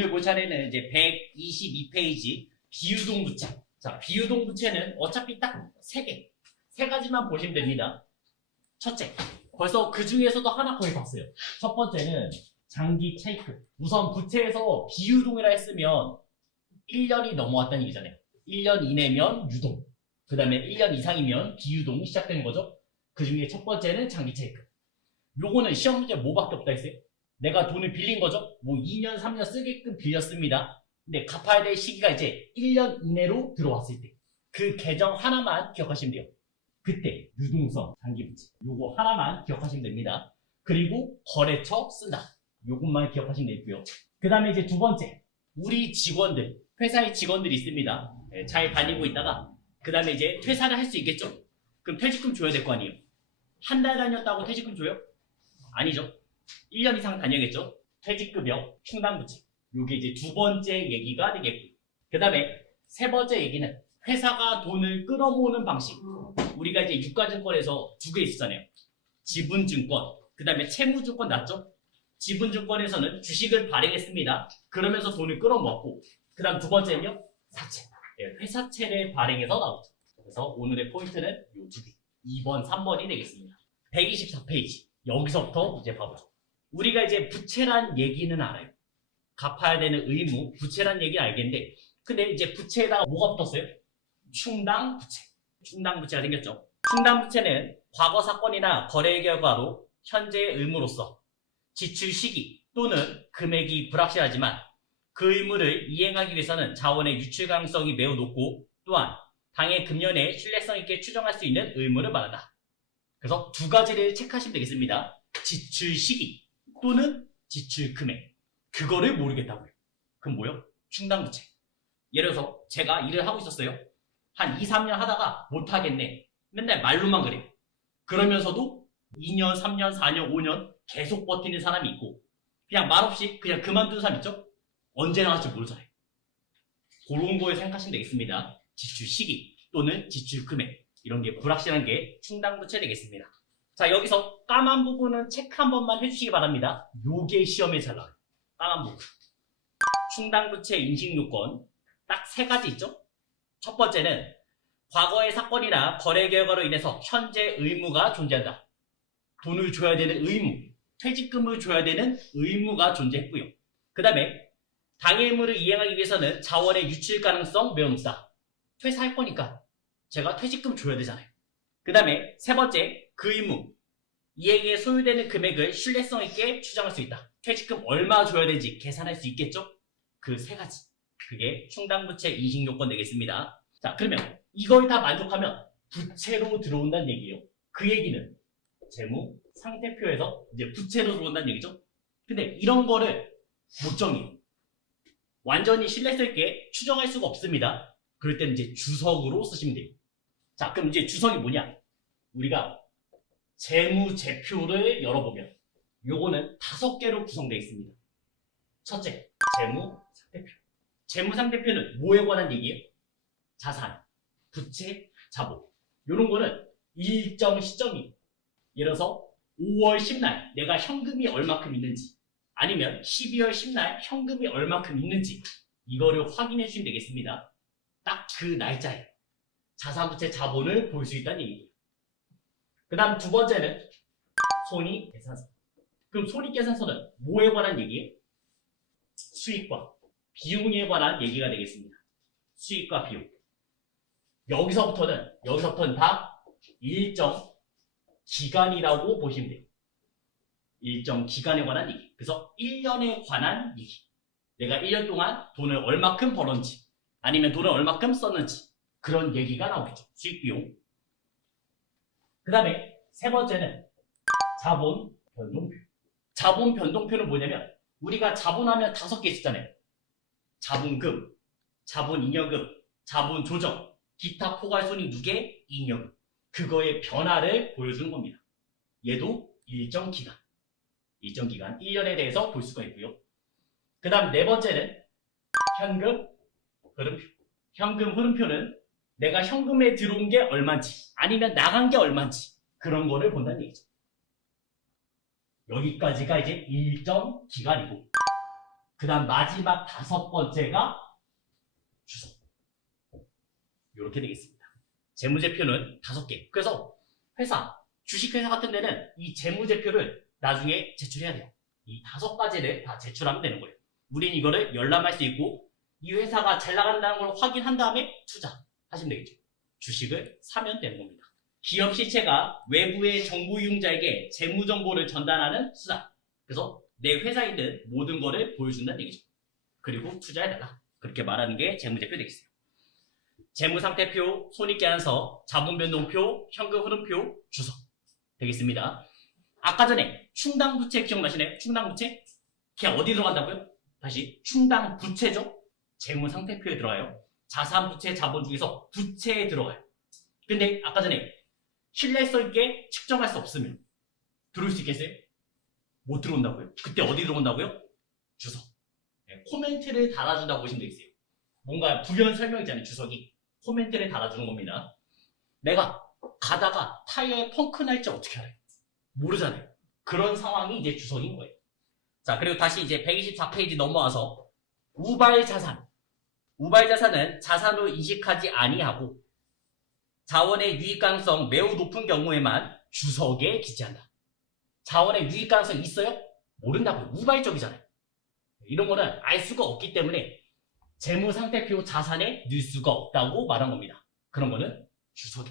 오늘 볼 차례는 이제 122페이지 비유동 부채. 자, 비유동 부채는 어차피 딱 3개. 3가지만 보시면 됩니다. 첫째, 벌써 그 중에서도 하나 거의 봤어요. 첫 번째는 장기 차이크. 우선 부채에서 비유동이라 했으면 1년이 넘어왔다는 얘기잖아요. 1년 이내면 유동. 그 다음에 1년 이상이면 비유동이 시작되는 거죠. 그 중에 첫 번째는 장기 차이크. 요거는 시험 문제 뭐밖에 없다 했어요? 내가 돈을 빌린 거죠? 뭐 2년, 3년 쓰게끔 빌렸습니다. 근데 갚아야 될 시기가 이제 1년 이내로 들어왔을 때. 그 계정 하나만 기억하시면 돼요. 그때 유동성 장기부채. 요거 하나만 기억하시면 됩니다. 그리고 거래처 쓴다. 요것만 기억하시면 되고요. 그 다음에 이제 두 번째. 우리 직원들, 회사에 직원들이 있습니다. 잘 다니고 있다가 그 다음에 이제 퇴사를 할 수 있겠죠? 그럼 퇴직금 줘야 될 거 아니에요? 한 달 다녔다고 퇴직금 줘요? 아니죠. 1년 이상 다녀야겠죠? 퇴직급여, 충당부채. 요게 이제 두 번째 얘기가 되겠고. 그 다음에 세 번째 얘기는 회사가 돈을 끌어모으는 방식. 우리가 이제 유가증권에서 두 개 있었잖아요. 지분증권, 그 다음에 채무증권 났죠? 지분증권에서는 주식을 발행했습니다. 그러면서 돈을 끌어모았고, 그 다음 두 번째는요, 사채. 회사채를 발행해서 나오죠. 그래서 오늘의 포인트는 요 두 개. 2번, 3번이 되겠습니다. 124페이지. 여기서부터 이제 봐보죠. 우리가 이제 부채란 얘기는 알아요. 갚아야 되는 의무, 부채란 얘기는 알겠는데, 근데 이제 부채에다가 뭐가 붙었어요? 충당부채. 충당부채가 생겼죠. 충당부채는 과거 사건이나 거래 결과로 현재의 의무로서 지출 시기 또는 금액이 불확실하지만 그 의무를 이행하기 위해서는 자원의 유출 가능성이 매우 높고 또한 당해 금년에 신뢰성 있게 추정할 수 있는 의무를 말한다. 그래서 두 가지를 체크하시면 되겠습니다. 지출 시기 또는 지출 금액. 그거를 모르겠다고요. 그럼 뭐요? 충당부채. 예를 들어서 제가 일을 하고 있었어요. 한 2, 3년 하다가 못하겠네. 맨날 말로만 그래. 그러면서도 2년, 3년, 4년, 5년 계속 버티는 사람이 있고 그냥 말없이 그냥 그만둔 사람 있죠? 언제 나갈지 모르잖아요. 그런 거에 생각하시면 되겠습니다. 지출 시기 또는 지출 금액. 이런 게 불확실한 게 충당부채 되겠습니다. 자, 여기서 까만 부분은 체크 한 번만 해주시기 바랍니다. 요게 시험에 잘 나와요. 까만 부분. 충당부채 인식요건 딱 3가지 있죠? 첫 번째는 과거의 사건이나 거래 결과로 인해서 현재 의무가 존재한다. 돈을 줘야 되는 의무, 퇴직금을 줘야 되는 의무가 존재했고요. 그 다음에 당해 의무를 이행하기 위해서는 자원의 유출 가능성 매우 높다. 퇴사할 거니까 제가 퇴직금 줘야 되잖아요. 그 다음에 세 번째, 그 의무, 이에게 소요되는 금액을 신뢰성 있게 추정할 수 있다. 퇴직금 얼마 줘야 되는지 계산할 수 있겠죠? 그 3가지. 그게 충당부채 인식요건 되겠습니다. 자, 그러면 이걸 다 만족하면 부채로 들어온다는 얘기예요. 그 얘기는 재무 상태표에서 이제 부채로 들어온다는 얘기죠. 근데 이런 거를 못 정해요. 완전히 신뢰성 있게 추정할 수가 없습니다. 그럴 때는 이제 주석으로 쓰시면 돼요. 자, 그럼 이제 주석이 뭐냐? 우리가 재무제표를 열어보면 요거는 5개로 구성되어 있습니다. 첫째, 재무상태표. 재무상태표는 뭐에 관한 얘기예요? 자산, 부채, 자본. 요런 거는 일정 시점이 예를 들어서 5월 10날 내가 현금이 얼마큼 있는지 아니면 12월 10날 현금이 얼마큼 있는지 이거를 확인해 주시면 되겠습니다. 딱 그 날짜에 자산, 부채, 자본을 볼 수 있다는 얘기예요. 그 다음 두 번째는 손익계산서. 그럼 손익계산서는 뭐에 관한 얘기예요? 수익과 비용에 관한 얘기가 되겠습니다. 수익과 비용. 여기서부터는 다 일정 기간이라고 보시면 돼요. 일정 기간에 관한 얘기. 그래서 1년에 관한 얘기. 내가 1년 동안 돈을 얼마큼 벌었는지 아니면 돈을 얼마큼 썼는지 그런 얘기가 나오겠죠. 수익 비용. 그 다음에 세 번째는 자본 변동표. 자본 변동표는 뭐냐면 우리가 자본하면 5개 있었잖아요. 자본금, 자본잉여금, 자본조정, 기타 포괄손익 누계, 잉여금. 그거의 변화를 보여주는 겁니다. 얘도 일정 기간. 일정 기간, 1년에 대해서 볼 수가 있고요. 그 다음 네 번째는 현금 흐름표. 현금 흐름표는 내가 현금에 들어온 게 얼마인지 아니면 나간 게 얼마인지 그런 거를 본다는 얘기죠. 여기까지가 이제 일정 기간이고 그 다음 마지막 5번째가 주석. 이렇게 되겠습니다. 재무제표는 5개. 그래서 회사, 주식회사 같은 데는 이 재무제표를 나중에 제출해야 돼요. 이 5가지를 다 제출하면 되는 거예요. 우린 이거를 열람할 수 있고 이 회사가 잘 나간다는 걸 확인한 다음에 투자하시면 되겠죠. 주식을 사면 되는 겁니다. 기업 실체가 외부의 정보 이용자에게 재무 정보를 전달하는 수단. 그래서 내 회사에 있는 모든 거를 보여준다는 얘기죠. 그리고 투자해달라. 그렇게 말하는 게 재무제표 되겠어요. 재무상태표, 손익계산서, 자본변동표, 현금 흐름표, 주석 되겠습니다. 아까 전에 충당부채 기억나시나요? 충당부채? 걔 어디 들어간다고요? 다시 충당부채죠? 재무상태표에 들어가요. 자산부채, 자본 중에서 부채에 들어가요. 근데 아까 전에 신뢰성 있게 측정할 수 없으면 들어올 수 있겠어요? 못 들어온다고요? 그때 어디 들어온다고요? 주석. 네, 코멘트를 달아준다고 보시면 되겠어요. 뭔가 부연 설명이잖아요. 주석이. 코멘트를 달아주는 겁니다. 내가 가다가 타이어에 펑크 날지 어떻게 알아요? 모르잖아요. 그런 상황이 이제 주석인 거예요. 자, 그리고 다시 이제 124페이지 넘어와서 우발자산. 우발자산은 자산으로 인식하지 아니하고 자원의 유익 가능성 매우 높은 경우에만 주석에 기재한다. 자원의 유익 가능성 있어요? 모른다고요. 우발적이잖아요. 이런 거는 알 수가 없기 때문에 재무상태표 자산에 넣을 수가 없다고 말한 겁니다. 그런 거는 주석에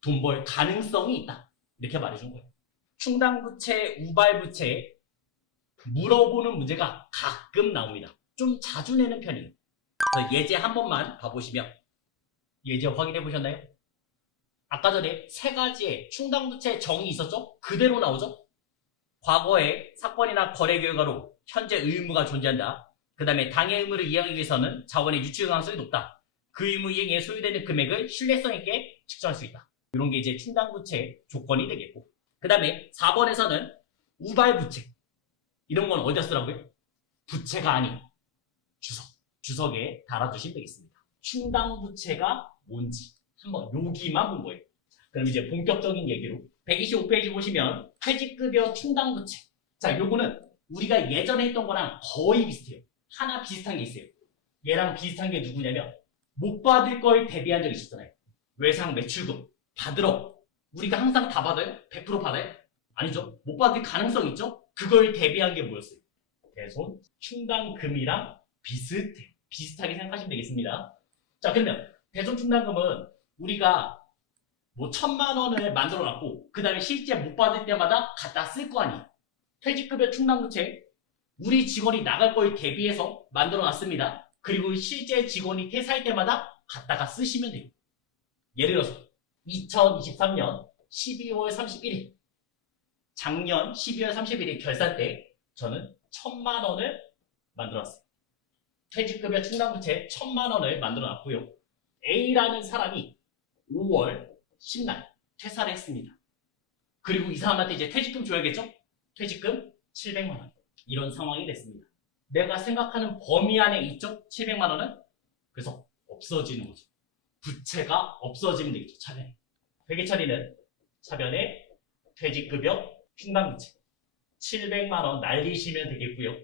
돈 벌 가능성이 있다. 이렇게 말해준 거예요. 충당부채, 우발부채 물어보는 문제가 가끔 나옵니다. 좀 자주 내는 편이에요. 그래서 예제 한 번만 봐보시면 예제 확인해 보셨나요? 아까 전에 3가지의 충당부채 정의 있었죠? 그대로 나오죠? 과거의 사건이나 거래 결과로 현재 의무가 존재한다. 그 다음에 당해 의무를 이행하기 위해서는 자원의 유출 가능성이 높다. 그 의무 이행에 소요되는 금액을 신뢰성 있게 측정할 수 있다. 이런 게 이제 충당부채 조건이 되겠고, 그 다음에 4번에서는 우발부채. 이런 건 어디다 쓰라고요? 부채가 아닌 주석에 달아주시면 되겠습니다. 충당부채가 뭔지 한번 여기만 본 거예요. 그럼 이제 본격적인 얘기로 125페이지 보시면 퇴직급여 충당부채. 자, 요거는 우리가 예전에 했던 거랑 거의 비슷해요. 하나 비슷한 게 있어요. 얘랑 비슷한 게 누구냐면 못 받을 걸 대비한 적이 있었잖아요. 외상 매출금 받으러 우리가 항상 다 받아요? 100% 받아요? 아니죠. 못 받을 가능성 있죠? 그걸 대비한 게 뭐였어요? 대손 충당금이랑 비슷해요. 비슷하게 생각하시면 되겠습니다. 자, 그러면 대손 충당금은 우리가 뭐 1,000만 원을 만들어 놨고 그 다음에 실제 못 받을 때마다 갖다 쓸 거 아니에요. 퇴직급여 충당부채 우리 직원이 나갈 거에 대비해서 만들어 놨습니다. 그리고 실제 직원이 퇴사할 때마다 갖다가 쓰시면 돼요. 예를 들어서 2023년 12월 31일 작년 12월 31일 결산 때 저는 1,000만 원을 만들어 놨어요. 퇴직급여 충당부채 1,000만 원을 만들어 놨고요. A라는 사람이 5월 10날 퇴사를 했습니다. 그리고 이 사람한테 이제 퇴직금 줘야겠죠? 퇴직금 700만 원. 이런 상황이 됐습니다. 내가 생각하는 범위 안에 있죠? 700만 원은? 그래서 없어지는 거죠. 부채가 없어지면 되겠죠. 차변에. 회계처리는 차변에 퇴직급여 충당부채 700만 원 날리시면 되겠고요.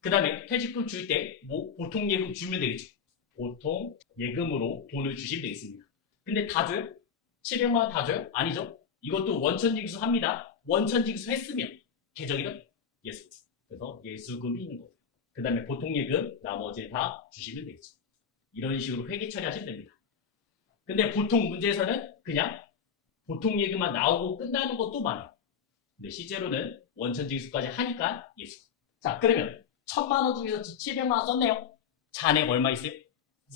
그 다음에 퇴직금 줄 때 뭐 보통 예금 주면 되겠죠. 보통 예금으로 돈을 주시면 되겠습니다. 근데 다 줘요? 700만 원 다 줘요? 아니죠. 이것도 원천징수 합니다. 원천징수 했으면 계정이는 예수. 그래서 예수금이 있는 거예요. 그 다음에 보통 예금 나머지 다 주시면 되겠죠. 이런 식으로 회계 처리하시면 됩니다. 근데 보통 문제에서는 그냥 보통 예금만 나오고 끝나는 것도 많아요. 근데 실제로는 원천징수까지 하니까 예수. 자, 그러면 1,000만 원 중에서 700만 원 썼네요. 잔액 얼마 있어요?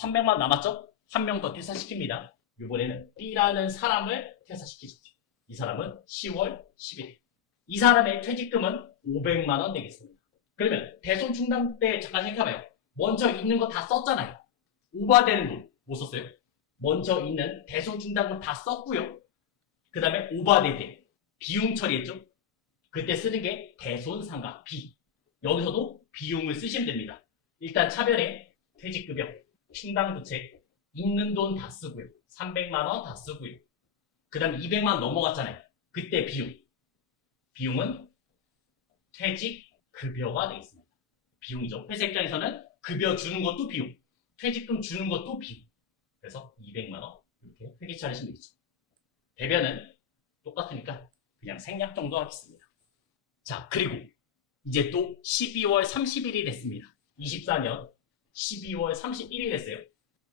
300만 원 남았죠? 한 명 더 퇴사시킵니다. 이번에는 B라는 사람을 퇴사시키죠. 이 사람은 10월 10일. 이 사람의 퇴직금은 500만 원 내겠습니다. 그러면 대손 충당 때 잠깐 생각해봐요. 먼저 있는 거 다 썼잖아요. 오버되는 돈 못 썼어요? 먼저 있는 대손 충당금 다 썼고요. 그 다음에 오버될 때 비용 처리했죠? 그때 쓰는 게 대손상각 B. 여기서도 비용을 쓰시면 됩니다. 일단 차별에 퇴직급여, 충당부채, 있는 돈 다 쓰고요. 300만 원 다 쓰고요. 그 다음에 200만 원 넘어갔잖아요. 그때 비용. 비용은 퇴직급여가 되겠습니다. 비용이죠. 회사 입장에서는 급여 주는 것도 비용, 퇴직금 주는 것도 비용. 그래서 200만 원 이렇게 회계처리 하시면 되겠죠. 대변은 똑같으니까 그냥 생략 정도 하겠습니다. 자, 그리고 이제 또 12월 30일이 됐습니다. 24년 12월 31일이 됐어요.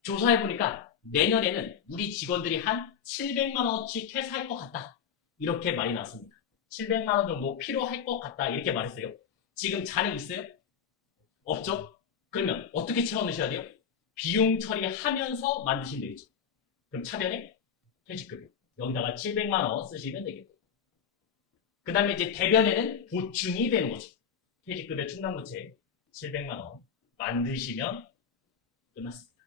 조사해보니까 내년에는 우리 직원들이 한 700만 원어치 퇴사할 것 같다. 이렇게 말이 나왔습니다. 700만 원 정도 필요할 것 같다. 이렇게 말했어요. 지금 잔액 있어요? 없죠? 그러면 어떻게 채워 넣으셔야 돼요? 비용 처리하면서 만드시면 되겠죠. 그럼 차변에 퇴직급여. 여기다가 700만 원 쓰시면 되겠고. 그 다음에 이제 대변에는 보충이 되는 거죠. 퇴직급여 충당부채 700만 원 만드시면 끝났습니다.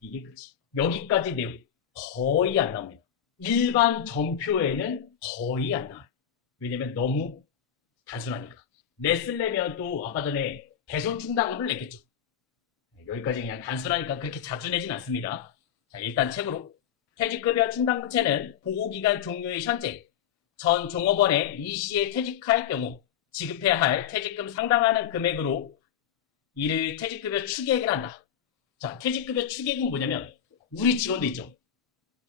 이게 끝이. 여기까지 내용 거의 안 나옵니다. 일반 전표에는 거의 안 나와요. 왜냐면 너무 단순하니까. 냈으려면 또 아까 전에 대손 충당금을 냈겠죠. 여기까지 그냥 단순하니까 그렇게 자주 내진 않습니다. 자, 일단 책으로 퇴직급여 충당부채는 보고기간 종료의 현재 전 종업원의 이시에 퇴직할 경우 지급해야 할 퇴직금 상당하는 금액으로 이를 퇴직급여 추계액을 한다. 자, 퇴직급여 추계액은 뭐냐면 우리 직원들 있죠.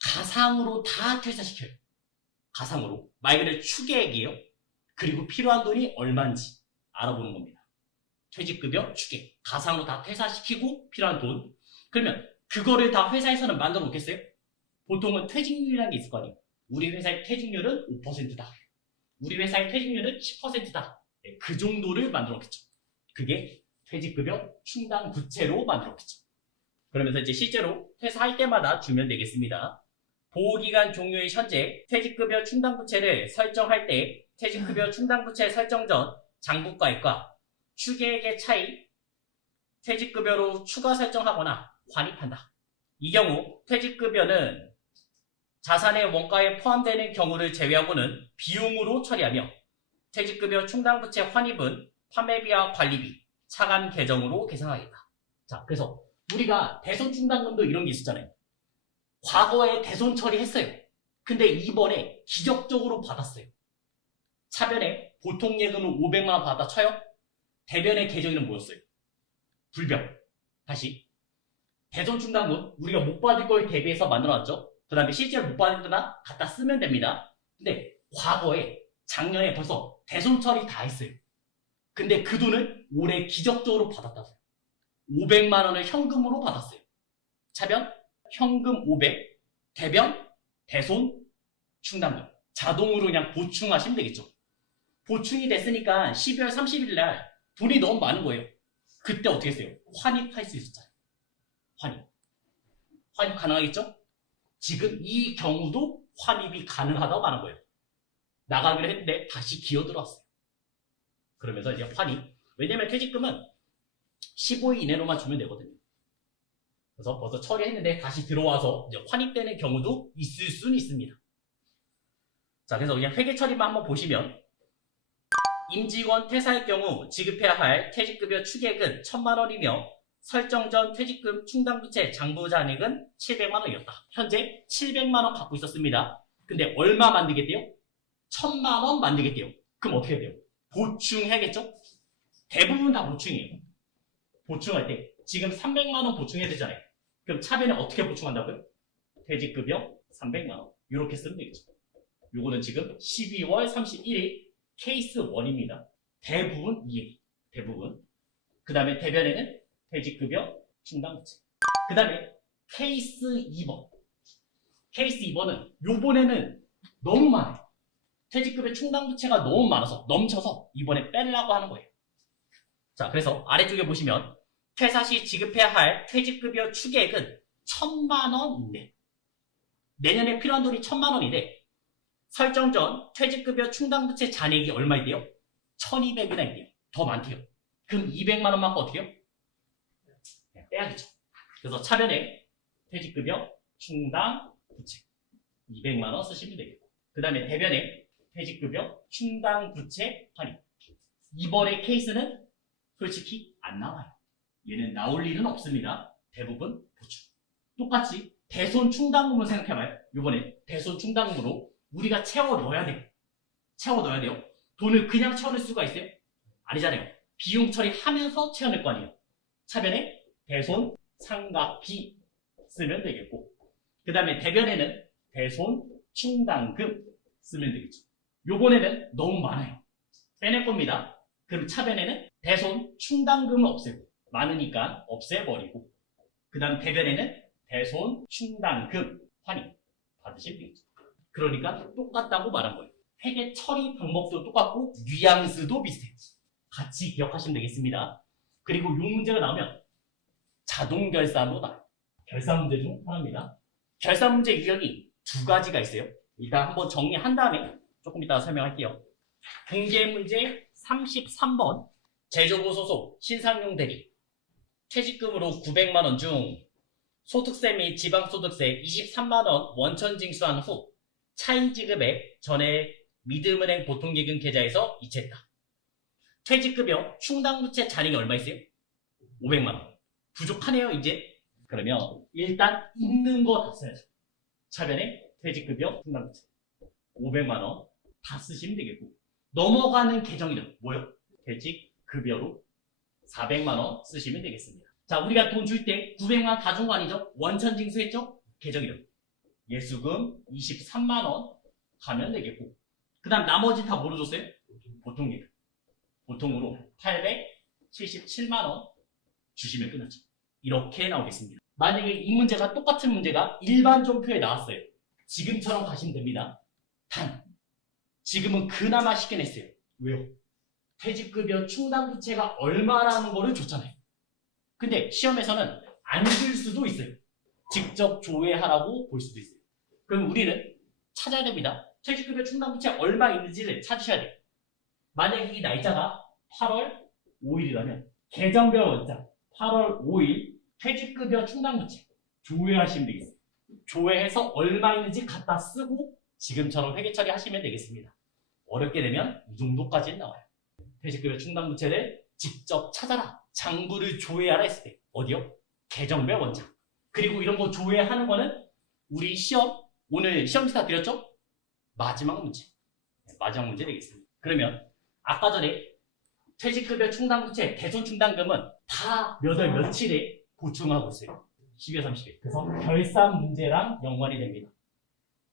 가상으로 다 퇴사시켜요. 가상으로. 말 그대로 추계액이에요. 그리고 필요한 돈이 얼마인지 알아보는 겁니다. 퇴직급여 추계액. 가상으로 다 퇴사시키고 필요한 돈. 그러면 그거를 다 회사에서는 만들어 놓겠어요? 보통은 퇴직률이라는 게 있을 거 아니에요. 우리 회사의 퇴직률은 5%다. 우리 회사의 퇴직률은 10%다. 네, 그 정도를 만들어 놓겠죠. 그게 퇴직급여 충당 부채로 만들어 놓겠죠. 그러면서 이제 실제로 퇴사할 때마다 주면 되겠습니다. 보호기간 종료의 현재 퇴직급여 충당부채를 설정할 때 퇴직급여 충당부채 설정 전 장부가액과 추계액의 차이 퇴직급여로 추가 설정하거나 환입한다. 이 경우 퇴직급여는 자산의 원가에 포함되는 경우를 제외하고는 비용으로 처리하며 퇴직급여 충당부채 환입은 판매비와 관리비, 차감 계정으로 계산하겠다. 자, 그래서 우리가 대손 충당금도 이런 게 있었잖아요. 과거에 대손 처리했어요. 근데 이번에 기적적으로 받았어요. 차변에 보통 예금은 500만 원 받았다 쳐요. 대변의 계정에는 뭐였어요? 불병. 다시 대손 충당금 우리가 못 받을 거에 대비해서 만들어놨죠. 그 다음에 실제로 못 받을 때나 갖다 쓰면 됩니다. 근데 과거에 작년에 벌써 대손 처리 다 했어요. 근데 그 돈을 올해 기적적으로 받았다고요. 500만 원을 현금으로 받았어요. 차변 현금 500, 대변 대손 충당금. 자동으로 그냥 보충하시면 되겠죠. 보충이 됐으니까 12월 30일 날 돈이 너무 많은 거예요. 그때 어떻게 했어요? 환입할 수 있었잖아요. 환입 가능하겠죠? 지금 이 경우도 환입이 가능하다고 하는 거예요. 나가기로 했는데 다시 기어 들어왔어요. 그러면서 이제 환입. 왜냐면 퇴직금은 15일 이내로만 주면 되거든요. 그래서 벌써 처리했는데 다시 들어와서 이제 환입되는 경우도 있을 수는 있습니다. 자, 그래서 그냥 회계 처리만 한번 보시면 임직원 퇴사의 경우 지급해야 할 퇴직급여 추계액은 1000만 원이며 설정 전 퇴직금 충당부채 장부 잔액은 700만 원이었다. 현재 700만 원 갖고 있었습니다. 근데 얼마 만들겠대요? 1000만 원 만들겠대요. 그럼 어떻게 해야 돼요? 보충해야겠죠? 대부분 다 보충이에요. 보충할 때 지금 300만 원 보충해야 되잖아요. 그럼 차변에 어떻게 보충한다고요? 퇴직급여 300만 원. 이렇게 쓰면 되겠죠. 요거는 지금 12월 31일 케이스 1입니다. 대부분 이해. 대부분. 그 다음에 대변에는 퇴직급여 충당부채. 그 다음에 케이스 2번. 케이스 2번은 요번에는 너무 많아요. 퇴직급여 충당부채가 너무 많아서 넘쳐서 이번에 빼려고 하는 거예요. 자, 그래서 아래쪽에 보시면 퇴사 시 지급해야 할 퇴직급여 추계액은 1000만 원 이내. 내년에 필요한 돈이 1000만 원인데 설정 전 퇴직급여 충당부채 잔액이 얼마인데요? 1200이나 있대요. 더 많대요. 그럼 200만 원 받고 어떻게 해요? 빼야겠죠. 그래서 차변에 퇴직급여 충당부채 200만 원 쓰시면 되겠고, 그 다음에 대변에 퇴직급여 충당부채 환입. 이번에 케이스는 솔직히 안 나와요. 얘는 나올 일은 없습니다. 대부분 보충. 똑같이 대손 충당금을 생각해봐요. 이번에 대손 충당금으로 우리가 채워 넣어야 돼요. 채워 넣어야 돼요. 돈을 그냥 채워 넣을 수가 있어요? 아니잖아요. 비용 처리하면서 채워낼 거 아니에요. 차변에 대손 상각비 쓰면 되겠고, 그 다음에 대변에는 대손 충당금 쓰면 되겠죠. 요번에는 너무 많아요. 빼낼 겁니다. 그럼 차변에는 대손 충당금을 없애고, 많으니까 없애버리고, 그 다음 대변에는 대손 충당금 환입 받으시면 되겠죠. 그러니까 똑같다고 말한 거예요. 회계 처리 방법도 똑같고 뉘앙스도 비슷해요. 같이 기억하시면 되겠습니다. 그리고 이 문제가 나오면 자동 결산으로 나와요. 결산 문제 중 하나입니다. 결산 문제 유형이 두 가지가 있어요. 일단 한번 정리한 다음에 조금 이따가 설명할게요. 공개 문제 33번 제조부 소속 신상용 대리 퇴직금으로 900만 원 중 소득세 및 지방소득세 23만 원 원천 징수한 후 차이 지급액 전에 믿음은행 보통기금 계좌에서 이체했다. 퇴직급여 충당부채 잔액이 얼마 있어요? 500만 원. 부족하네요 이제. 그러면 일단 있는 거 다 써야죠. 차변에 퇴직급여 충당부채 500만 원 다 쓰시면 되겠고, 넘어가는 계정 이름 뭐요? 퇴직급여로 400만 원 쓰시면 되겠습니다. 자, 우리가 돈 줄 때 900만 원 다 준 거 아니죠? 원천 징수했죠? 계정 이름 예수금 23만 원 가면 되겠고, 그 다음 나머지 다 뭐로 줬어요? 보통기금. 보통으로 877만 원 주시면 끝났죠. 이렇게 나오겠습니다. 만약에 이 문제가 똑같은 문제가 일반 점표에 나왔어요. 지금처럼 가시면 됩니다. 단 지금은 그나마 쉽게 냈어요. 왜요? 퇴직급여 충당부채가 얼마라는 거를 줬잖아요. 근데 시험에서는 안 줄 수도 있어요. 직접 조회하라고 볼 수도 있어요. 그럼 우리는 찾아야 됩니다. 퇴직급여 충당부채 얼마 있는지를 찾으셔야 돼요. 만약에 이 날짜가 8월 5일이라면 계정별 원장 8월 5일 퇴직급여 충당부채 조회하시면 되겠어요. 조회해서 얼마 있는지 갖다 쓰고 지금처럼 회계 처리하시면 되겠습니다. 어렵게 되면 이 정도까지는 나와요. 퇴직급여 충당부채를 직접 찾아라. 장부를 조회하라 했을 때 어디요? 계정별 원장. 그리고 이런 거 조회하는 거는 우리 시험 오늘 시험지 다 드렸죠? 마지막 문제. 마지막 문제 되겠습니다. 그러면 아까 전에 퇴직급여 충당부채 대손 충당금은 다 몇 월 며칠에 보충하고 있어요. 12월 30일. 그래서 결산 문제랑 연관이 됩니다.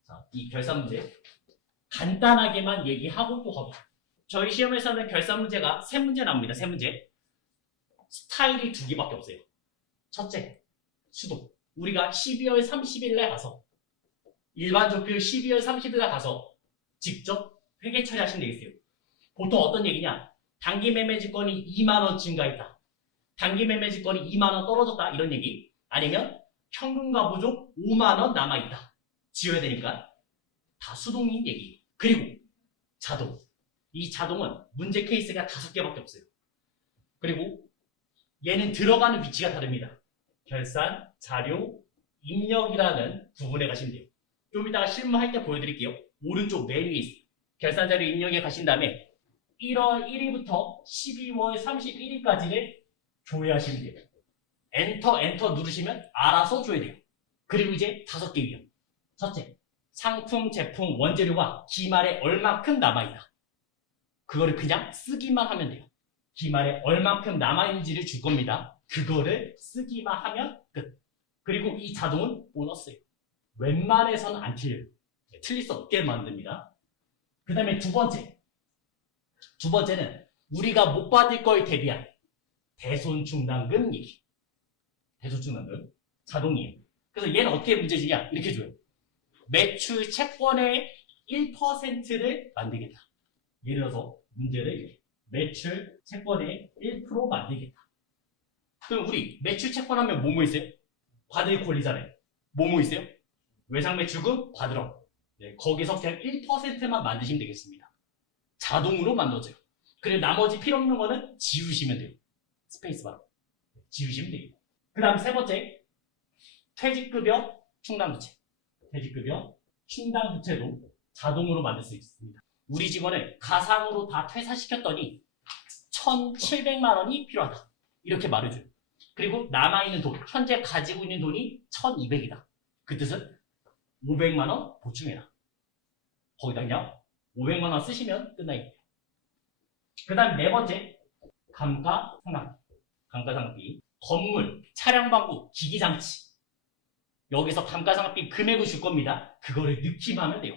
자, 이 결산 문제 간단하게만 얘기하고 또 가보죠. 저희 시험에서는 결산 문제가 3문제 나옵니다. 3문제. 스타일이 2개밖에 없어요. 첫째, 수도. 우리가 12월 30일에 가서 일반 조표 12월 30일에 가서 직접 회계 처리하시면 되겠어요. 보통 어떤 얘기냐? 단기 매매지권이 2만 원 증가했다. 단기 매매지권이 2만 원 떨어졌다. 이런 얘기. 아니면 현금과 부족 5만 원 남아있다. 지워야 되니까 다 수동인 얘기. 그리고 자동. 이 자동은 문제 케이스가 5개밖에 없어요. 그리고 얘는 들어가는 위치가 다릅니다. 결산, 자료, 입력이라는 부분에 가시면 돼요. 좀 이따가 실무할 때 보여드릴게요. 오른쪽 맨 위에 있어요. 결산 자료 입력에 가신 다음에 1월 1일부터 12월 31일까지를 조회하시면 돼요. 엔터 누르시면 알아서 조회돼요. 그리고 이제 5개 유형. 첫째, 상품, 제품, 원재료가 기말에 얼마큼 남아있다. 그거를 그냥 쓰기만 하면 돼요. 기말에 얼마큼 남아있는지를 줄 겁니다. 그거를 쓰기만 하면 끝. 그리고 이 자동은 보너스예요. 웬만해서는 안 틀려요. 틀릴 수 없게 만듭니다. 그 다음에 두 번째는 우리가 못 받을 걸 대비한 대손충당금 얘기. 대손충당금 자동이에요. 그래서 얘는 어떻게 문제지냐? 이렇게 줘요. 매출 채권의 1%를 만들겠다. 예를 들어서 문제를 이렇게. 매출 채권의 1% 만들겠다. 그럼 우리 매출 채권 하면 뭐뭐 있어요? 받을 권리잖아요. 뭐뭐 있어요? 외상 매출금 받으러. 네, 거기서 그냥 1%만 만드시면 되겠습니다. 자동으로 만들어져요. 그리고 나머지 필요 없는 거는 지우시면 돼요. 스페이스바로. 지우시면 돼요. 그 다음 세 번째, 퇴직급여 충당부채. 퇴직급여 충당부채도 자동으로 만들 수 있습니다. 우리 직원을 가상으로 다 퇴사시켰더니 1,700만 원이 필요하다. 이렇게 말해줘요. 그리고 남아있는 돈, 현재 가지고 있는 돈이 1,200이다. 그 뜻은 500만 원 보충해라. 거기다 그냥 500만 원 쓰시면 끝나겠네요. 그 다음 네 번째, 감가상각비. 건물, 차량방구, 기기장치. 여기서 감가상각비 금액을 줄 겁니다. 그거를 넣기만 하면 돼요.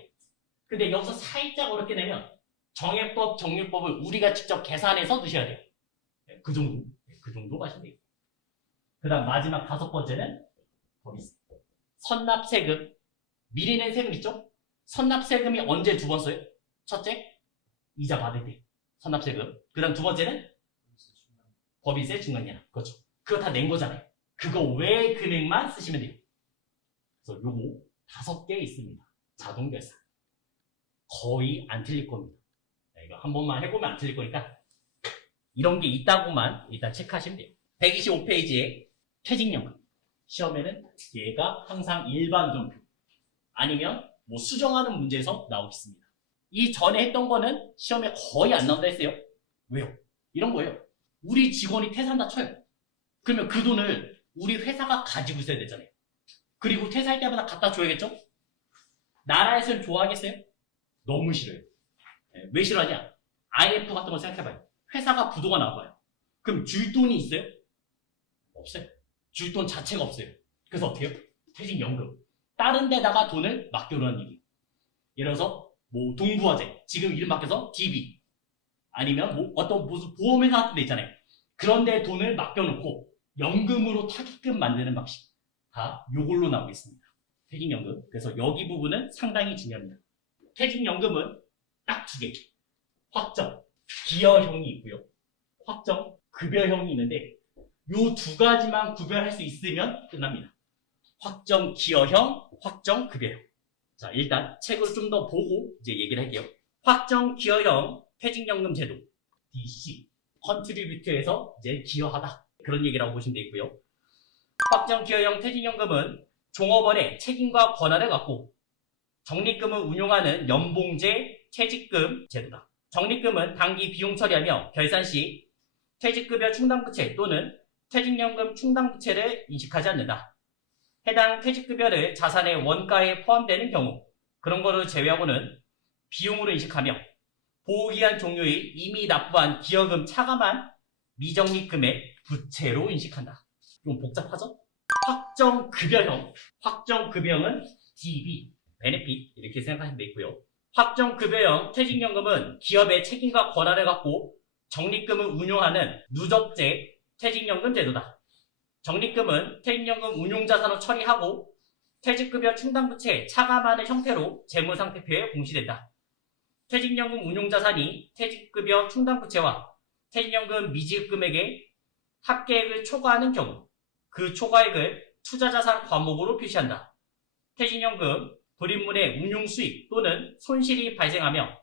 근데 여기서 살짝 어렵게 내면 정액법, 정률법을 우리가 직접 계산해서 넣으셔야 돼요. 그 정도 가시면 돼요. 그 다음 마지막 5번째는 법인세. 선납세금. 미리 낸 세금 있죠? 선납세금이 언제 2번 써요? 첫째, 이자 받을 때. 선납세금. 그 다음 2번째는 법인세 중간계산. 그렇죠. 그거 다 낸 거잖아요. 그거 외의 금액만 쓰시면 돼요. 그래서 요거 5개 있습니다. 자동결산. 거의 안 틀릴 겁니다. 이거 한 번만 해보면 안 틀릴 거니까 이런 게 있다고만 일단 체크하시면 돼요. 125페이지에 퇴직연금. 시험에는 얘가 항상 일반 전표 아니면 뭐 수정하는 문제에서 나오겠습니다. 이 전에 했던 거는 시험에 거의 안 나온다 했어요. 왜요? 이런 거예요. 우리 직원이 퇴사한다 쳐요. 그러면 그 돈을 우리 회사가 가지고 있어야 되잖아요. 그리고 퇴사할 때마다 갖다 줘야겠죠? 나라에서는 좋아하겠어요? 너무 싫어요. 왜 싫어하냐? IF 같은 거 생각해봐요. 회사가 부도가 나와봐요. 그럼 줄 돈이 있어요? 없어요. 줄 돈 자체가 없어요. 그래서 어떻게 해요? 퇴직연금. 다른 데다가 돈을 맡겨놓은 얘기예요. 예를 들어서 뭐 동부화재, 지금 이름 바뀌어서 DB, 아니면 뭐 어떤 무슨 보험회사 같은 데 있잖아요. 그런 데 돈을 맡겨놓고 연금으로 타기금 만드는 방식. 다 요걸로 나오겠습니다. 퇴직연금. 그래서 여기 부분은 상당히 중요합니다. 퇴직연금은 딱 2개. 확정, 기여형이 있고요. 확정, 급여형이 있는데 요 2가지만 구별할 수 있으면 끝납니다. 확정 기여형, 확정 급여형. 자, 일단 책을 좀 더 보고 이제 얘기를 할게요. 확정 기여형 퇴직연금 제도, DC, 컨트리뷰트에서 이제 기여하다. 그런 얘기라고 보시면 되고요. 확정 기여형 퇴직연금은 종업원의 책임과 권한을 갖고 적립금을 운용하는 연봉제 퇴직금 제도다. 적립금은 단기 비용 처리하며 결산 시 퇴직급여 충당부채 또는 퇴직연금 충당부채를 인식하지 않는다. 해당 퇴직급여를 자산의 원가에 포함되는 경우 그런 거를 제외하고는 비용으로 인식하며 보호기한 종료일 이미 납부한 기여금 차감한 미적립금의 부채로 인식한다. 좀 복잡하죠? 확정급여형은 DB, 베네핏 이렇게 생각하시면 되고요. 확정급여형 퇴직연금은 기업의 책임과 권한을 갖고 적립금을 운용하는 누적제 퇴직연금 제도다. 적립금은 퇴직연금 운용자산으로 처리하고 퇴직급여 충당부채 차감하는 형태로 재무상태표에 공시된다. 퇴직연금 운용자산이 퇴직급여 충당부채와 퇴직연금 미지급금액의 합계액을 초과하는 경우 그 초과액을 투자자산 과목으로 표시한다. 퇴직연금 불입문의 운용수익 또는 손실이 발생하며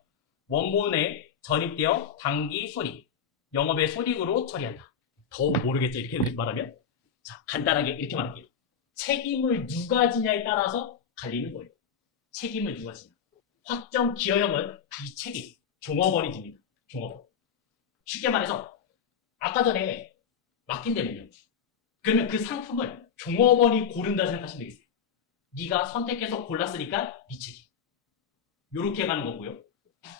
원본에 전입되어 당기 손익, 영업의 손익으로 처리한다. 더 모르겠죠? 이렇게 말하면? 자, 간단하게 이렇게 말할게요. 책임을 누가 지냐에 따라서 갈리는 거예요. 책임을 누가 지냐. 확정 기여형은 이 책임, 종업원이 집니다. 종업원. 쉽게 말해서 아까 전에 맡긴다면요. 그러면 그 상품을 종업원이 고른다 생각하시면 되겠어요. 네가 선택해서 골랐으니까 네 책임. 요렇게 가는 거고요.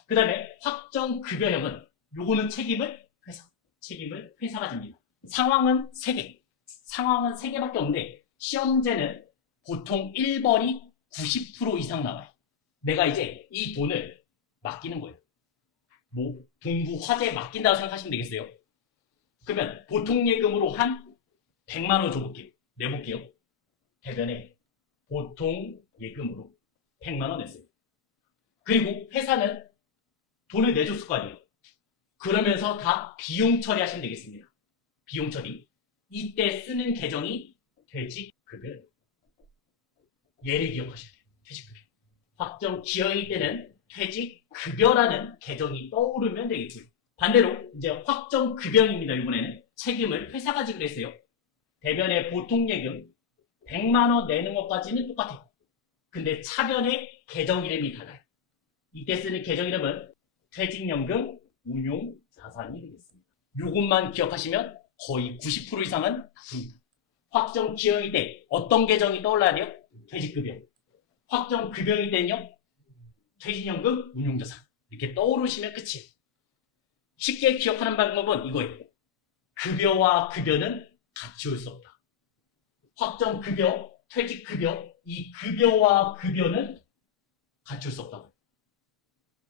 그 다음에 확정급여형은 요거는 책임을 회사가 집니다. 상황은 3개. 상황은 3개밖에 없는데 시험제는 보통 1번이 90% 이상 나와요. 내가 이제 이 돈을 맡기는 거예요. 뭐 동부 화재 맡긴다고 생각하시면 되겠어요. 그러면 보통 예금으로 한 100만 원 줘볼게요. 내볼게요. 대변에 보통 예금으로 100만 원 냈어요. 그리고 회사는 돈을 내줬을 거 아니에요. 그러면서 다 비용 처리하시면 되겠습니다. 비용 처리. 이때 쓰는 계정이 퇴직급여예요. 얘를 기억하셔야 돼요. 퇴직급여. 확정 기여일 때는 퇴직급여라는 계정이 떠오르면 되겠고요. 반대로 이제 확정급여입니다. 이번에는 책임을 회사가 지기로 했어요. 대변에 보통 예금 100만 원 내는 것까지는 똑같아요. 근데 차변의 계정 이름이 달라요. 이때 쓰는 계정 이름은 퇴직연금 운용자산이 되겠습니다. 이것만 기억하시면 거의 90% 이상은 다 풉니다. 확정 기여일 때 어떤 계정이 떠올라야 돼요? 퇴직급여. 확정 급여일 때는요? 퇴직연금 운용자산. 이렇게 떠오르시면 끝이에요. 쉽게 기억하는 방법은 이거예요. 급여와 급여는 같이 올 수 없다. 확정 급여, 퇴직 급여, 이 급여와 급여는 같이 올 수 없다고.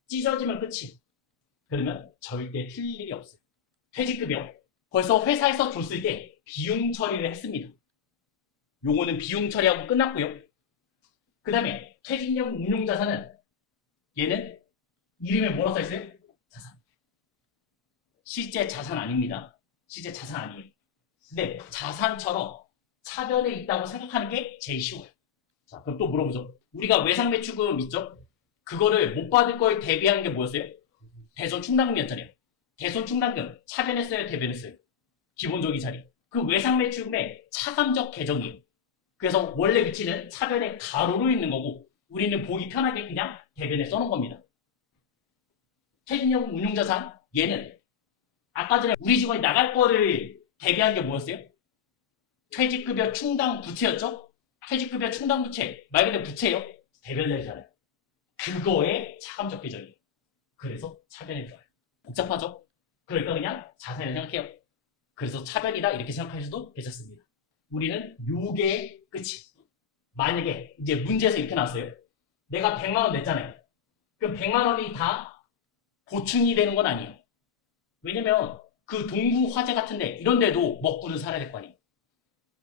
찢어지면 끝이에요. 그러면 절대 틀릴 일이 없어요. 퇴직급여, 벌써 회사에서 줬을 때 비용 처리를 했습니다. 요거는 비용 처리하고 끝났고요. 그 다음에 퇴직연금 운용자산은 얘는 이름에 뭐라고 써있어요? 자산. 실제 자산 아닙니다. 실제 자산 아니에요. 근데 자산처럼 차변에 있다고 생각하는 게 제일 쉬워요. 자, 그럼 또 물어보죠. 우리가 외상매출금 있죠? 그거를 못 받을 걸 대비하는 게 뭐였어요? 대손충당금이었잖아요. 대손충당금 차변했어요? 대변했어요? 기본적인 자리. 그 외상매출금의 차감적 계정이에요. 그래서 원래 위치는 차변에 가로로 있는 거고 우리는 보기 편하게 그냥 대변에 써놓은 겁니다. 퇴직연금 운용자산 얘는 아까 전에 우리 직원이 나갈 거를 대비한 게 뭐였어요? 퇴직급여 충당 부채였죠? 퇴직급여 충당 부채 말 그대로 부채예요. 대변자리잖아요. 그거의 차감적 계정이에요. 그래서 차변에 들어와요. 복잡하죠? 그러니까 그냥 자산을 생각해요. 그래서 차변이다 이렇게 생각하셔도 괜찮습니다. 우리는 요게 끝이. 만약에 이제 문제에서 이렇게 나왔어요. 내가 100만 원 냈잖아요. 그럼 100만 원이 다 보충이 되는 건 아니에요. 왜냐면 그 동구 화재 같은데 이런 데도 먹고는 살아야 될 거 아니에요.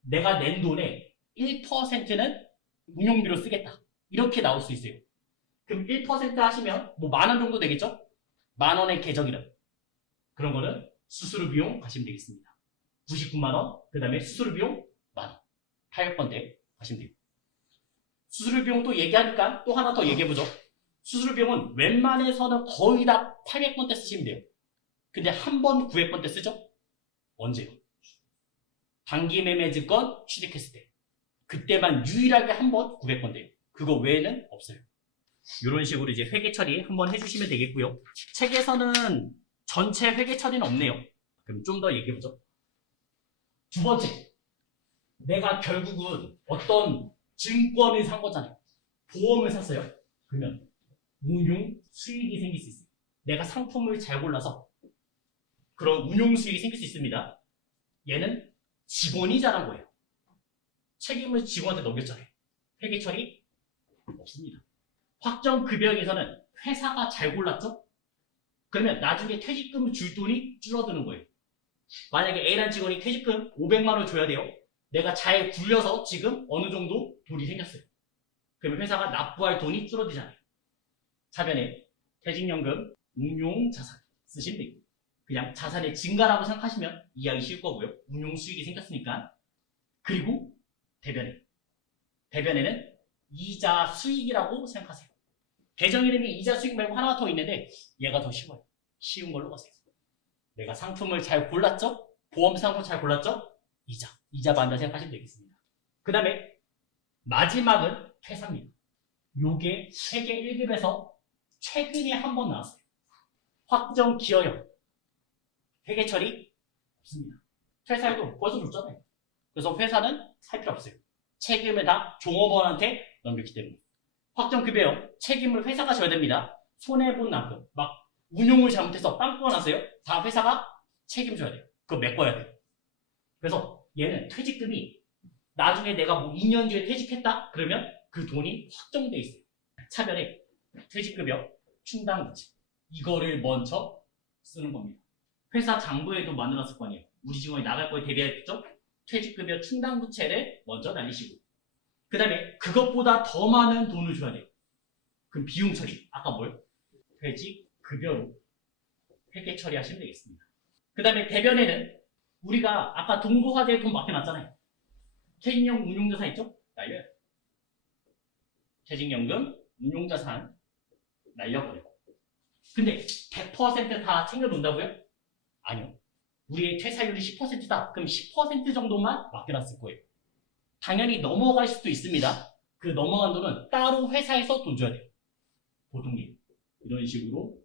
내가 낸 돈의 1%는 운용비로 쓰겠다. 이렇게 나올 수 있어요. 그럼 1% 하시면 뭐 10,000원 정도 되겠죠? 10,000원의 계정이름. 그런 거는 수수료 비용 가시면 되겠습니다. 99만 원, 그 다음에 수수료 비용 10,000원. 800번대 가시면 돼요. 수수료 비용 또 얘기하니까 또 하나 더 얘기해보죠. 수수료 비용은 웬만해서는 거의 다 800번대 쓰시면 돼요. 근데 한 번 900번대 쓰죠? 언제요? 단기 매매 증권 취득했을 때. 그때만 유일하게 한 번 900번대요. 그거 외에는 없어요. 이런 식으로 이제 회계 처리 한번 해주시면 되겠고요. 책에서는 전체 회계 처리는 없네요. 그럼 좀 더 얘기해보죠. 두 번째, 내가 결국은 어떤 증권을 산 거잖아요. 보험을 샀어요. 그러면 운용 수익이 생길 수 있어요. 내가 상품을 잘 골라서 그런 운용 수익이 생길 수 있습니다. 얘는 직원이 잘한 거예요. 책임을 직원한테 넘겼잖아요. 회계 처리 없습니다. 확정 급여에서는 회사가 잘 골랐죠? 그러면 나중에 퇴직금을 줄 돈이 줄어드는 거예요. 만약에 A라는 직원이 퇴직금 500만 원 줘야 돼요. 내가 잘 굴려서 지금 어느 정도 돈이 생겼어요. 그러면 회사가 납부할 돈이 줄어들잖아요. 차변에 퇴직연금 운용자산 쓰시면 되고 그냥 자산의 증가라고 생각하시면 이해하기 쉬울 거고요. 운용 수익이 생겼으니까. 그리고 대변에는 이자 수익이라고 생각하세요. 계정 이름이 이자 수익 말고 하나 더 있는데 얘가 더 쉬워요. 쉬운 걸로 가세요. 내가 상품을 잘 골랐죠? 보험 상품 잘 골랐죠? 이자 받는다 생각하시면 되겠습니다. 그 다음에 마지막은 퇴사입니다. 요게 세계 1급에서 최근에 한 번 나왔어요. 확정 기여형 회계 처리 없습니다. 퇴사에도 벌써 줬잖아요. 그래서 회사는 살 필요 없어요. 책임을 다 종업원한테 넘겼기 때문에. 확정 급여형 책임을 회사가 져야 됩니다. 손해본 만큼 막 운용을 잘못해서 빵꾸가 났어요. 다 회사가 책임져야 돼요. 그거 메꿔야 돼요. 그래서 얘는 퇴직금이 나중에 내가 뭐 2년 뒤에 퇴직했다? 그러면 그 돈이 확정돼 있어요. 차별에 퇴직급여, 충당부채 이거를 먼저 쓰는 겁니다. 회사 장부에도 만들었을 거 아니에요. 우리 직원이 나갈 거에 대비했죠? 퇴직급여, 충당부채를 먼저 날리시고 그 다음에 그것보다 더 많은 돈을 줘야 돼요. 그럼 비용 처리, 아까 뭘? 퇴직급여로 회계 처리하시면 되겠습니다. 그 다음에 대변에는 우리가 아까 동부화재에 돈 맡겨놨잖아요. 퇴직연금 운용자산 있죠? 날려요. 퇴직연금 운용자산 날려버려요. 근데 100% 다 챙겨놓는다고요? 아니요. 우리의 퇴사율이 10%다. 그럼 10% 정도만 맡겨놨을 거예요. 당연히 넘어갈 수도 있습니다. 그 넘어간 돈은 따로 회사에서 돈 줘야 돼요. 보통님. 이런 식으로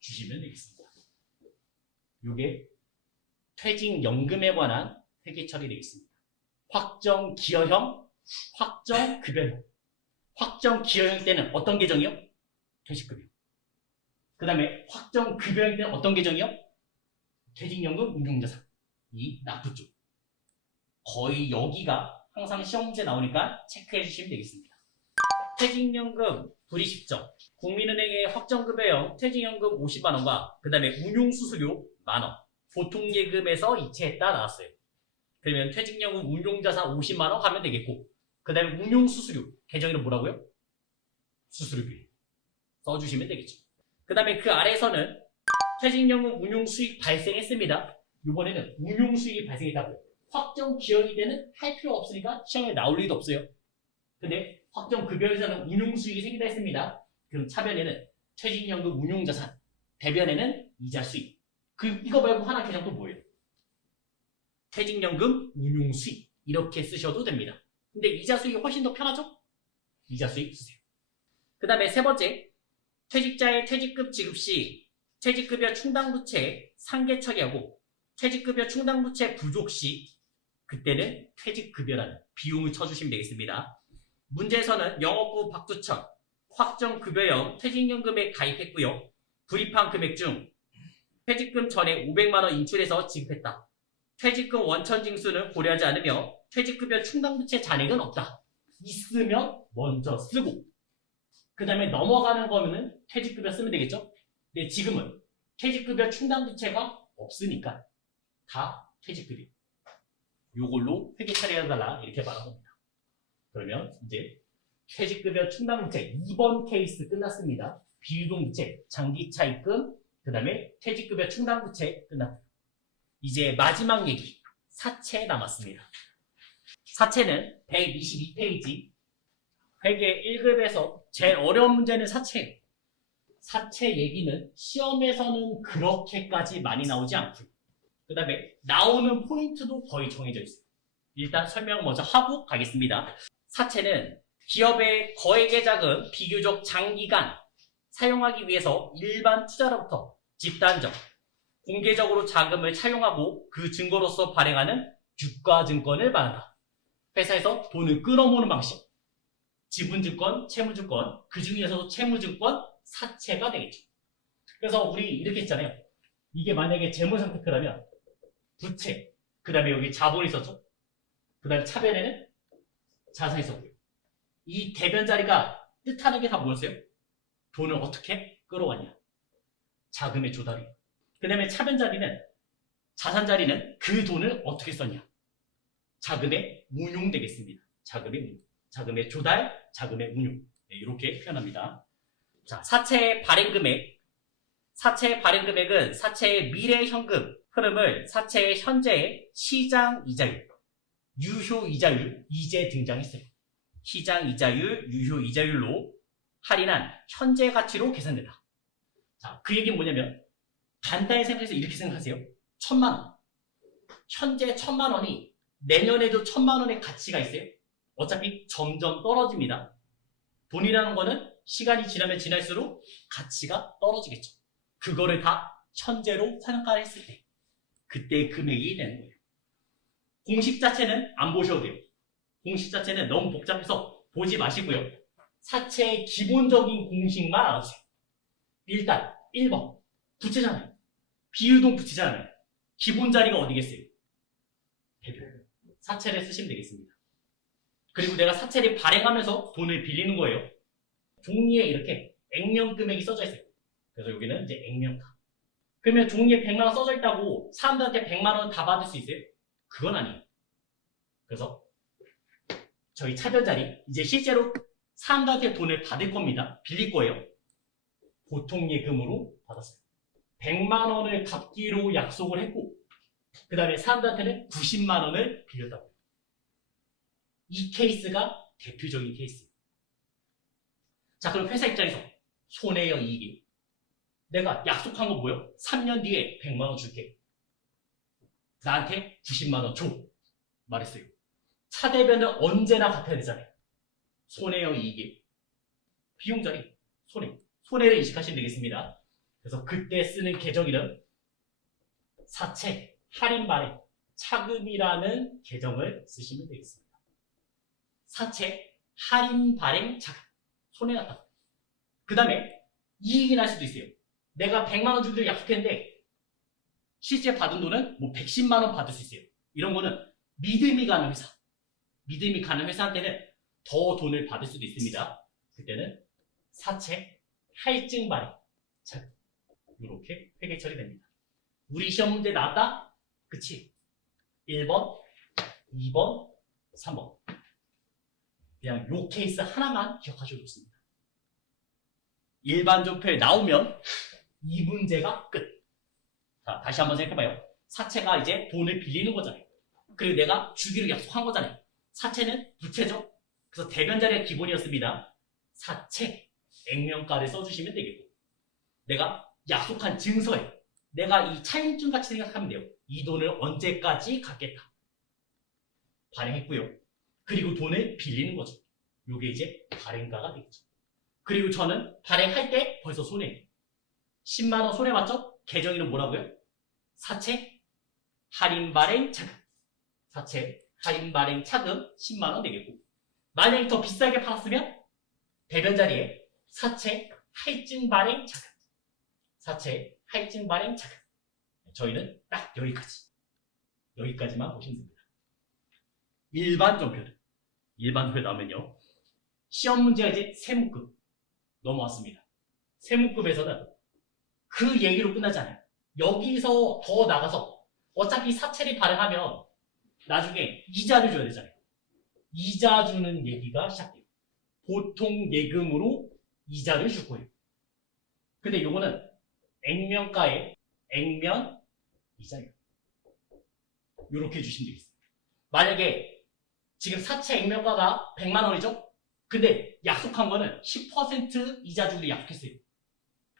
주시면 되겠습니다. 이게 퇴직연금에 관한 회계 처리되겠습니다. 확정 기여형, 확정 급여형. 확정 기여형 때는 어떤 계정이요? 퇴직급여. 그 다음에 확정 급여형 때는 어떤 계정이요? 퇴직연금 운용자산. 이 납부 쪽. 거의 여기가 항상 시험 문제 나오니까 체크해 주시면 되겠습니다. 퇴직연금 불이식적. 국민은행의 확정급여형 퇴직연금 50만원과 그 다음에 운용수수료 만원. 보통예금에서 이체했다 나왔어요. 그러면 퇴직연금 운용자산 50만원 가면 되겠고, 그 다음에 운용수수료. 계정 이름 뭐라고요? 수수료비. 써주시면 되겠죠. 그 다음에 그 아래에서는 퇴직연금 운용수익 발생했습니다. 이번에는 운용수익이 발생했다고요. 확정 기억이 되는 할 필요 없으니까 시험에 나올 일도 없어요. 근데 확정 급여에서는 운용수익이 생긴다 했습니다. 그럼 차변에는 퇴직연금 운용자산, 대변에는 이자 수익. 이거 말고 하나 계정 또 뭐예요? 퇴직연금 운용수익. 이렇게 쓰셔도 됩니다. 근데 이자 수익이 훨씬 더 편하죠? 이자 수익 쓰세요. 그 다음에 세 번째, 퇴직자의 퇴직금 지급 시 퇴직급여 충당부채 상계 처리하고 퇴직급여 충당부채 부족 시 그때는 퇴직급여라는 비용을 쳐주시면 되겠습니다. 문제에서는 영업부 박두천 확정급여형 퇴직연금에 가입했고요. 불입한 금액 중 퇴직금 전에 500만원 인출해서 지급했다. 퇴직금 원천징수는 고려하지 않으며 퇴직급여 충당부채 잔액은 없다. 있으면 먼저 쓰고 그 다음에 넘어가는 거면은 퇴직급여 쓰면 되겠죠? 근데 지금은 퇴직급여 충당부채가 없으니까 다 퇴직급여. 요걸로 회계 처리해달라 이렇게 말한 겁니다. 그러면 이제 퇴직급여 충당부채 2번 케이스 끝났습니다. 비유동부채, 장기차입금, 그 다음에 퇴직급여 충당부채 끝났다. 이제 마지막 얘기, 사채 남았습니다. 사채는 122페이지, 회계 1급에서 제일 어려운 문제는 사채예요. 사채 얘기는 시험에서는 그렇게까지 많이 나오지 않고요. 그 다음에 나오는 포인트도 거의 정해져 있어요. 일단 설명 먼저 하고 가겠습니다. 사채는 기업의 거액의 비교적 장기간 사용하기 위해서 일반 투자로부터 집단적, 공개적으로 자금을 차용하고 그 증거로서 발행하는 유가증권을 말한다. 회사에서 돈을 끌어모으는 방식. 지분증권, 채무증권, 그 중에서도 채무증권, 사채가 되겠죠. 그래서 우리 이렇게 했잖아요. 이게 만약에 재무상태표라면 부채, 그 다음에 여기 자본이 있었죠. 그 다음에 차변에는 자산이 있었고요. 이 대변 자리가 뜻하는 게 다 뭐였어요? 돈을 어떻게 끌어왔냐. 자금의 조달이. 그 다음에 차변 자리는, 자산 자리는 그 돈을 어떻게 썼냐. 자금의 운용 되겠습니다. 자금의 운용. 자금의 조달, 자금의 운용. 네, 이렇게 표현합니다. 자, 사채의 발행금액. 사채의 발행금액은 사채의 미래 현금 흐름을 사채의 현재의 시장 이자율, 유효 이자율, 이제 등장했어요. 시장 이자율, 유효 이자율로 할인한 현재 가치로 계산된다. 자, 그 얘기는 뭐냐면 간단히 생각해서 이렇게 생각하세요. 1,000만 원. 현재 1,000만 원이 내년에도 1,000만 원의 가치가 있어요. 어차피 점점 떨어집니다. 돈이라는 거는 시간이 지나면 지날수록 가치가 떨어지겠죠. 그거를 다 현재로 상환했을 때 그때 금액이 되는 거예요. 공식 자체는 안 보셔도 돼요. 공식 자체는 너무 복잡해서 보지 마시고요. 사채의 기본적인 공식만 알아주세요. 일단 1번 부채잖아요. 비유동 부채잖아요. 기본 자리가 어디겠어요? 대변. 사채를 쓰시면 되겠습니다. 그리고 내가 사채를 발행하면서 돈을 빌리는 거예요. 종이에 이렇게 액면 금액이 써져 있어요. 그래서 여기는 이제 액면가. 그러면 종이에 100만 원 써져 있다고 사람들한테 100만 원 다 받을 수 있어요? 그건 아니에요. 그래서 저희 차변 자리 이제 실제로 사람들한테 돈을 받을 겁니다. 빌릴 거예요. 보통 예금으로 받았어요. 100만 원을 갚기로 약속을 했고 그 다음에 사람들한테는 90만 원을 빌렸다고요. 이 케이스가 대표적인 케이스예요. 자, 그럼 회사 입장에서 손해요, 이익이에요? 내가 약속한 거 뭐예요? 3년 뒤에 100만 원 줄게. 나한테 90만 원 줘. 말했어요. 차대변은 언제나 갚아야 되잖아요. 손해요, 이익이에요? 비용 자리, 손해. 손해를 인식하시면 되겠습니다. 그래서 그때 쓰는 계정 이름 사채, 할인 발행, 차금이라는 계정을 쓰시면 되겠습니다. 사채, 할인 발행, 차금. 손해 났다. 그 다음에 이익이 날 수도 있어요. 내가 100만 원 주기로 약속했는데 실제 받은 돈은 뭐 110만 원 받을 수 있어요. 이런 거는 믿음이 가는 회사. 믿음이 가는 회사한테는 더 돈을 받을 수도 있습니다. 그때는 사채, 할증 발행. 자, 이렇게 회계 처리됩니다. 우리 시험 문제 나왔다? 그치? 1번, 2번, 3번. 그냥 요 케이스 하나만 기억하셔도 좋습니다. 일반 조표에 나오면 이 문제가 끝. 자, 다시 한번 생각해봐요. 사채가 이제 돈을 빌리는 거잖아요. 그리고 내가 주기로 약속한 거잖아요. 사채는 부채죠. 그래서 대변 자리가 기본이었습니다. 사채, 액면가를 써주시면 되겠고, 내가 약속한 증서에 내가 이 차임증 같이 생각하면 돼요. 이 돈을 언제까지 갚겠다. 발행했고요. 그리고 돈을 빌리는 거죠. 요게 이제 발행가가 되겠죠. 그리고 저는 발행할 때 벌써 손해. 10만 원 손해 봤죠? 계정이는 뭐라고요? 사채, 할인 발행 차금. 사채, 할인 발행 차금 10만 원 되겠고, 만약에 더 비싸게 팔았으면 대변 자리에 사채, 할증 발행 차금. 사채, 할증 발행 차금. 저희는 딱 여기까지. 여기까지만 보시면 됩니다. 일반 조표들. 일반 조표 나오면요. 시험 문제가 이제 세무급 넘어왔습니다. 세무급에서는 그 얘기로 끝나지 않아요. 여기서 더 나가서 어차피 사채를 발행하면 나중에 이자를 줘야 되잖아요. 이자 주는 얘기가 시작돼요. 보통 예금으로 이자를 줄 거예요. 근데 요거는 액면가에 액면 이자예요. 요렇게 해주시면 되겠습니다. 만약에 지금 사채 액면가가 100만 원이죠? 근데 약속한 거는 10% 이자 주기로 약속했어요.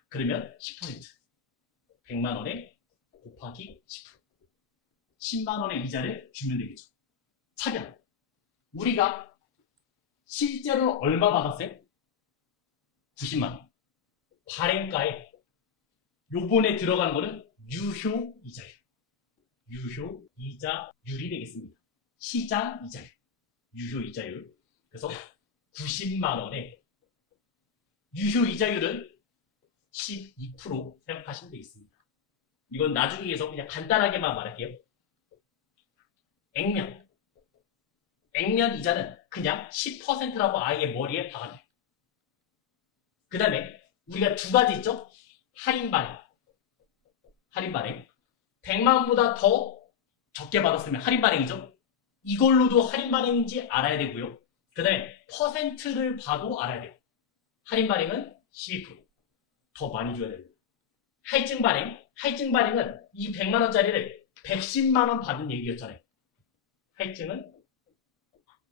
그러면 10%. 100만 원에 곱하기 10%. 10만 원의 이자를 주면 되겠죠. 차변. 우리가 실제로 얼마 받았어요? 90만 원. 발행가에 요번에 들어간 거는 유효 이자예요. 유효 이자율이 되겠습니다. 시장 이자율. 유효 이자율. 그래서 90만 원에 유효 이자율은 12% 생각하시면 되겠습니다. 이건 나중에 해서 그냥 간단하게만 말할게요. 액면. 액면 이자는 그냥 10%라고 아예 머리에 박아놔요. 그 다음에 우리가 두 가지 있죠? 할인 발행. 할인 발행. 100만 원보다 더 적게 받았으면 할인 발행이죠? 이걸로도 할인 발행인지 알아야 되고요. 그 다음에 퍼센트를 봐도 알아야 돼요. 할인 발행은 12%. 더 많이 줘야 됩니다. 할증 발행. 할증 발행은 이 100만 원짜리를 110만 원 받은 얘기였잖아요. 할증은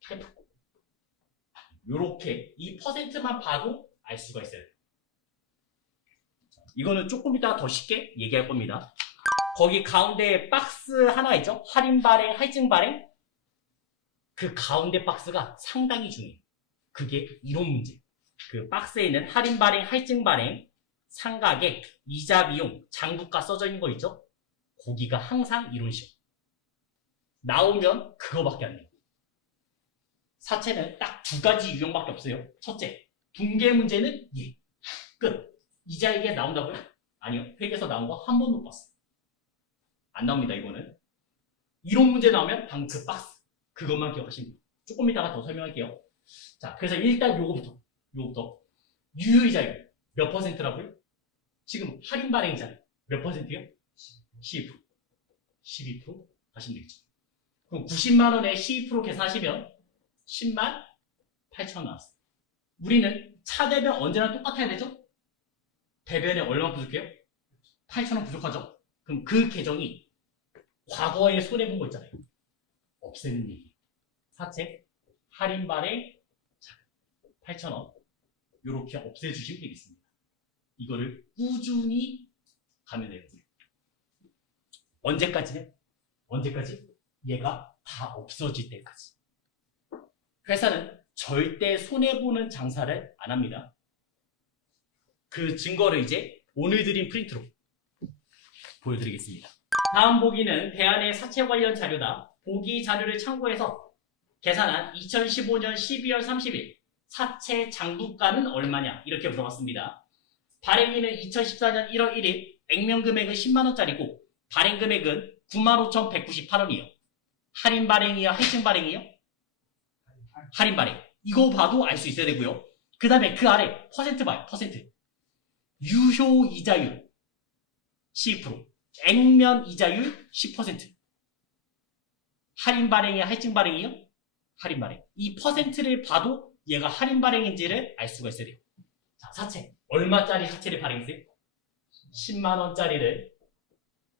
8%. 요렇게 이 퍼센트만 봐도 알 수가 있어요. 이거는 조금 이따 더 쉽게 얘기할 겁니다. 거기 가운데 박스 하나 있죠? 할인 발행, 할증 발행. 그 가운데 박스가 상당히 중요해요. 그게 이론 문제. 그 박스에 있는 할인 발행, 할증 발행, 상각에 이자 비용, 장부가 써져 있는 거 있죠? 거기가 항상 이론 시험. 나오면 그거밖에 안 돼요. 사채는 딱 두 가지 유형밖에 없어요. 첫째, 분계 문제는 예. 끝. 이자에게 나온다고요? 아니요. 회계에서 나온 거 한 번도 못 봤어요. 안 나옵니다, 이거는. 이론 문제 나오면 방금 그 박스. 그것만 기억하시면 돼요. 조금 이따가 더 설명할게요. 자, 그래서 일단 요거부터. 유효이자율 몇 퍼센트라고요? 지금 할인 발행이잖아요. 몇 퍼센트요? 12%. 12% 하시면 되겠죠. 그럼 90만 원에 12% 계산하시면 10만 8천 원 나왔어요. 우리는 차대변 언제나 똑같아야 되죠? 대변에 얼마 부족해요? 8천 원 부족하죠? 그럼 그 계정이 과거에 손해본 거 있잖아요. 없애는 얘기. 사채, 할인 발행, 8천 원. 요렇게 없애주시면 되겠습니다. 이거를 꾸준히 가면 돼요. 언제까지요? 언제까지? 얘가 다 없어질 때까지. 회사는 절대 손해보는 장사를 안 합니다. 그 증거를 이제 오늘 드린 프린트로 보여드리겠습니다. 다음 보기는 대안의 사채 관련 자료다. 보기 자료를 참고해서 계산한 2015년 12월 30일 사채 장부가는 얼마냐 이렇게 물어봤습니다. 발행일은 2014년 1월 1일, 액면 금액은 10만원짜리고 발행 금액은 95,198원이에요. 할인 발행이요? 할증 발행이요? 할인 발행. 이거 봐도 알 수 있어야 되고요. 그 다음에 그 아래 퍼센트 봐요. 퍼센트. 유효 이자율 12%. 액면 이자율 10%. 할인 발행이야? 할증 발행이요? 할인 발행. 이 퍼센트를 봐도 얘가 할인 발행인지를 알 수가 있어야 돼요. 자, 사채. 얼마짜리 사채를 발행했어요? 10만원짜리를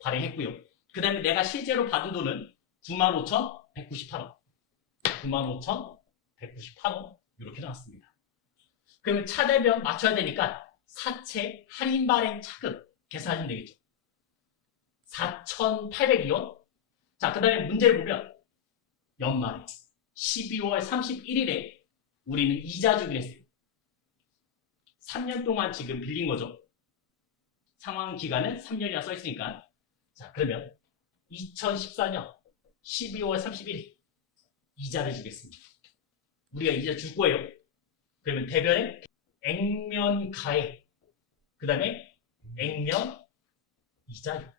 발행했고요. 그 다음에 내가 실제로 받은 돈은 95,198원. 95,198원. 이렇게 나왔습니다. 그러면 차대변 맞춰야 되니까 사채 할인 발행 차금 계산하시면 되겠죠. 4,802원. 자, 그 다음에 문제를 보면 연말에 12월 31일에 우리는 이자 주기로 했어요. 3년 동안 지금 빌린 거죠. 상환 기간은 3년이라 써 있으니까. 자, 그러면 2014년 12월 31일 이자를 주겠습니다. 우리가 이자 줄 거예요. 그러면 대변에 액면 가액, 그 다음에 액면 이자율.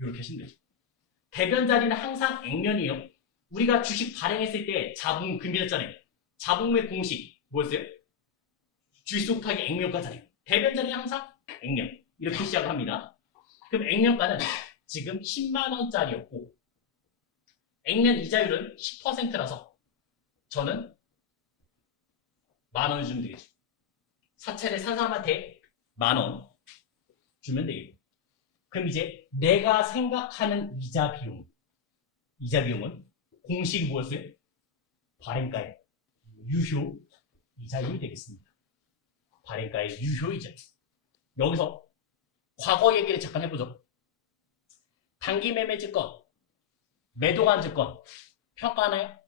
이렇게 하시면 되죠. 대변 자리는 항상 액면이에요. 우리가 주식 발행했을 때 자본 금이었잖아요. 자본의 공식 뭐였어요? 주식 곱하기 액면가잖아요. 대변 자리는 항상 액면. 이렇게 시작을 합니다. 그럼 액면가는 지금 10만원짜리였고 액면 이자율은 10%라서 저는 만원을 주면 되겠죠. 사채를 산 사람한테 만원 주면 되겠고. 그럼 이제 내가 생각하는 이자 비용은 공식이 뭐였어요? 발행가의 유효 이자율이 되겠습니다. 발행가의 유효 이자율. 여기서 과거 얘기를 잠깐 해보죠. 단기 매매 증권, 매도간 증권 평가하나요?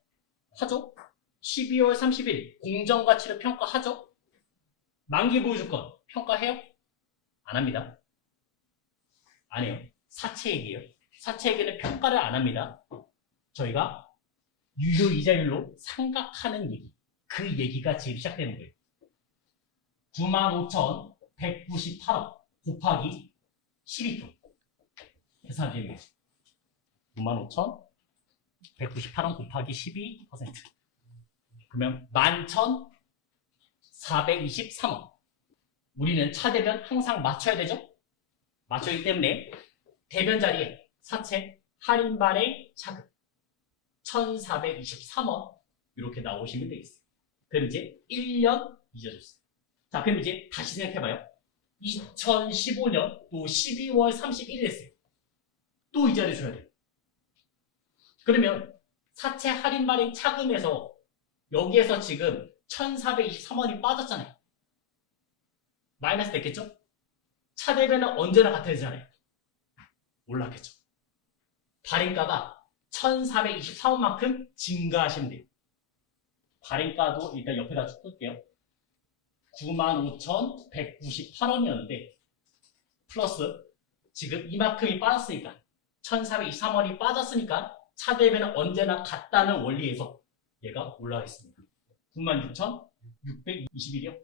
하죠? 12월 30일 공정가치를 평가하죠? 만기 보유 증권 평가해요? 안 합니다. 안 해요. 사채 얘기예요. 사채 얘기는 평가를 안 합니다. 저희가 유효 이자율로 생각하는 얘기. 그 얘기가 지금 시작되는 거예요. 95,198원 곱하기 12%. 계산하시면 되겠죠. 95,198원 곱하기 12%. 그러면 11,423원. 우리는 차대변 항상 맞춰야 되죠? 맞춰기 때문에 대변 자리에 사채 할인 발행 차금 1,423원 이렇게 나오시면 되겠어요. 그럼 이제 1년 잊어줬어요. 자, 그럼 이제 다시 생각해봐요. 2015년 또 12월 31일 했어요. 또 이자를 줘야 돼요. 그러면 사채 할인 발행 차금에서 여기에서 지금 1,423원이 빠졌잖아요. 마이너스 됐겠죠? 차대변은 언제나 같아지잖아요. 올랐겠죠. 발행가가 1,424원만큼 증가하시면 돼요. 발행가도 일단 옆에다 쭉 쓸게요. 95,198원이었는데 플러스 지금 이만큼이 빠졌으니까 1,423원이 빠졌으니까 차대변은 언제나 같다는 원리에서 얘가 올라가겠습니다. 96,621이요.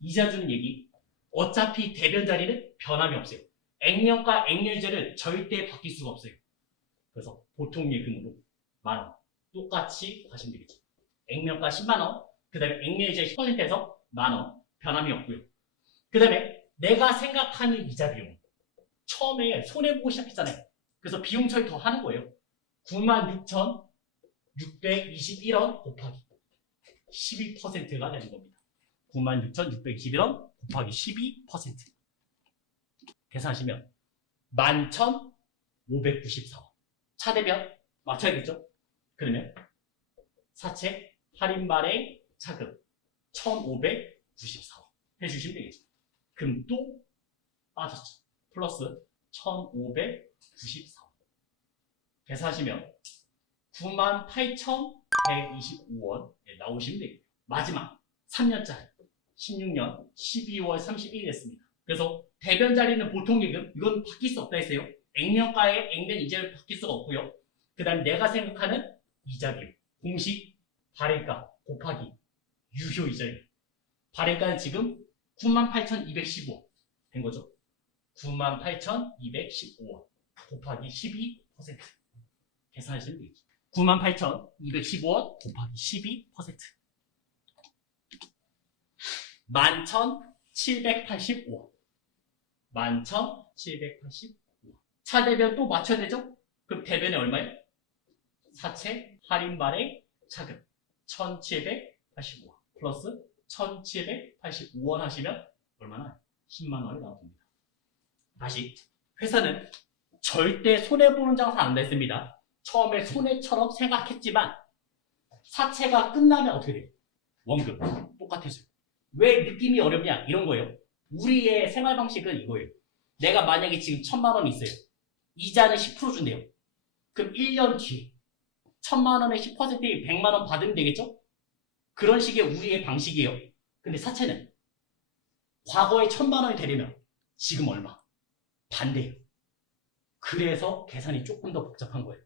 이자 주는 얘기. 어차피 대변 자리는 변함이 없어요. 액면과 액면이자를 절대 바뀔 수가 없어요. 그래서 보통 예금으로 만원 똑같이 하시면 되겠죠. 액면가 10만원, 그 다음에 액면이자 10%에서 만원 변함이 없고요. 그 다음에 내가 생각하는 이자 비용. 처음에 손해보고 시작했잖아요. 그래서 비용 처리 더 하는 거예요. 96,621원 곱하기 12%가 되는 겁니다. 96,621원 곱하기 12%. 계산하시면 11,594원. 차대변 맞춰야겠죠? 그러면 사채 할인 발행 차금 1,594원 해주시면 되겠죠. 그럼 또 빠졌죠. 플러스 1,594원. 계산하시면 98,125원 나오시면 되겠죠. 마지막 3년짜리 16년 12월 31일 했습니다. 그래서 대변 자리는 보통 예금 이건 바뀔 수 없다 했어요. 액면가의 액면 이자율 바뀔 수가 없고요. 그 다음 내가 생각하는 이자 비용 공식 발행가 곱하기 유효 이자율. 발행가는 지금 98,215원 된 거죠. 98,215원. 곱하기 12% 계산하시면 되겠죠. 98,215원 곱하기 12% 11,785원 11,785원 차대변 또 맞춰야 되죠? 그럼 대변이 얼마예요? 사채 할인 발행 차금 1,785원 플러스 1,785원 하시면 얼마나? 10만 원이 나옵니다. 다시 회사는 절대 손해보는 장사 안 됐습니다. 처음에 손해처럼 생각했지만 사채가 끝나면 어떻게 돼요? 원금 똑같아져요. 왜 느낌이 어렵냐? 이런 거예요. 우리의 생활 방식은 이거예요. 내가 만약에 지금 1,000만 원이 있어요. 이자는 10% 준대요. 그럼 1년 뒤에 1,000만 원에 10%에 100만 원 받으면 되겠죠? 그런 식의 우리의 방식이에요. 근데 사채는 과거에 1,000만 원이 되려면 지금 얼마? 반대예요. 그래서 계산이 조금 더 복잡한 거예요.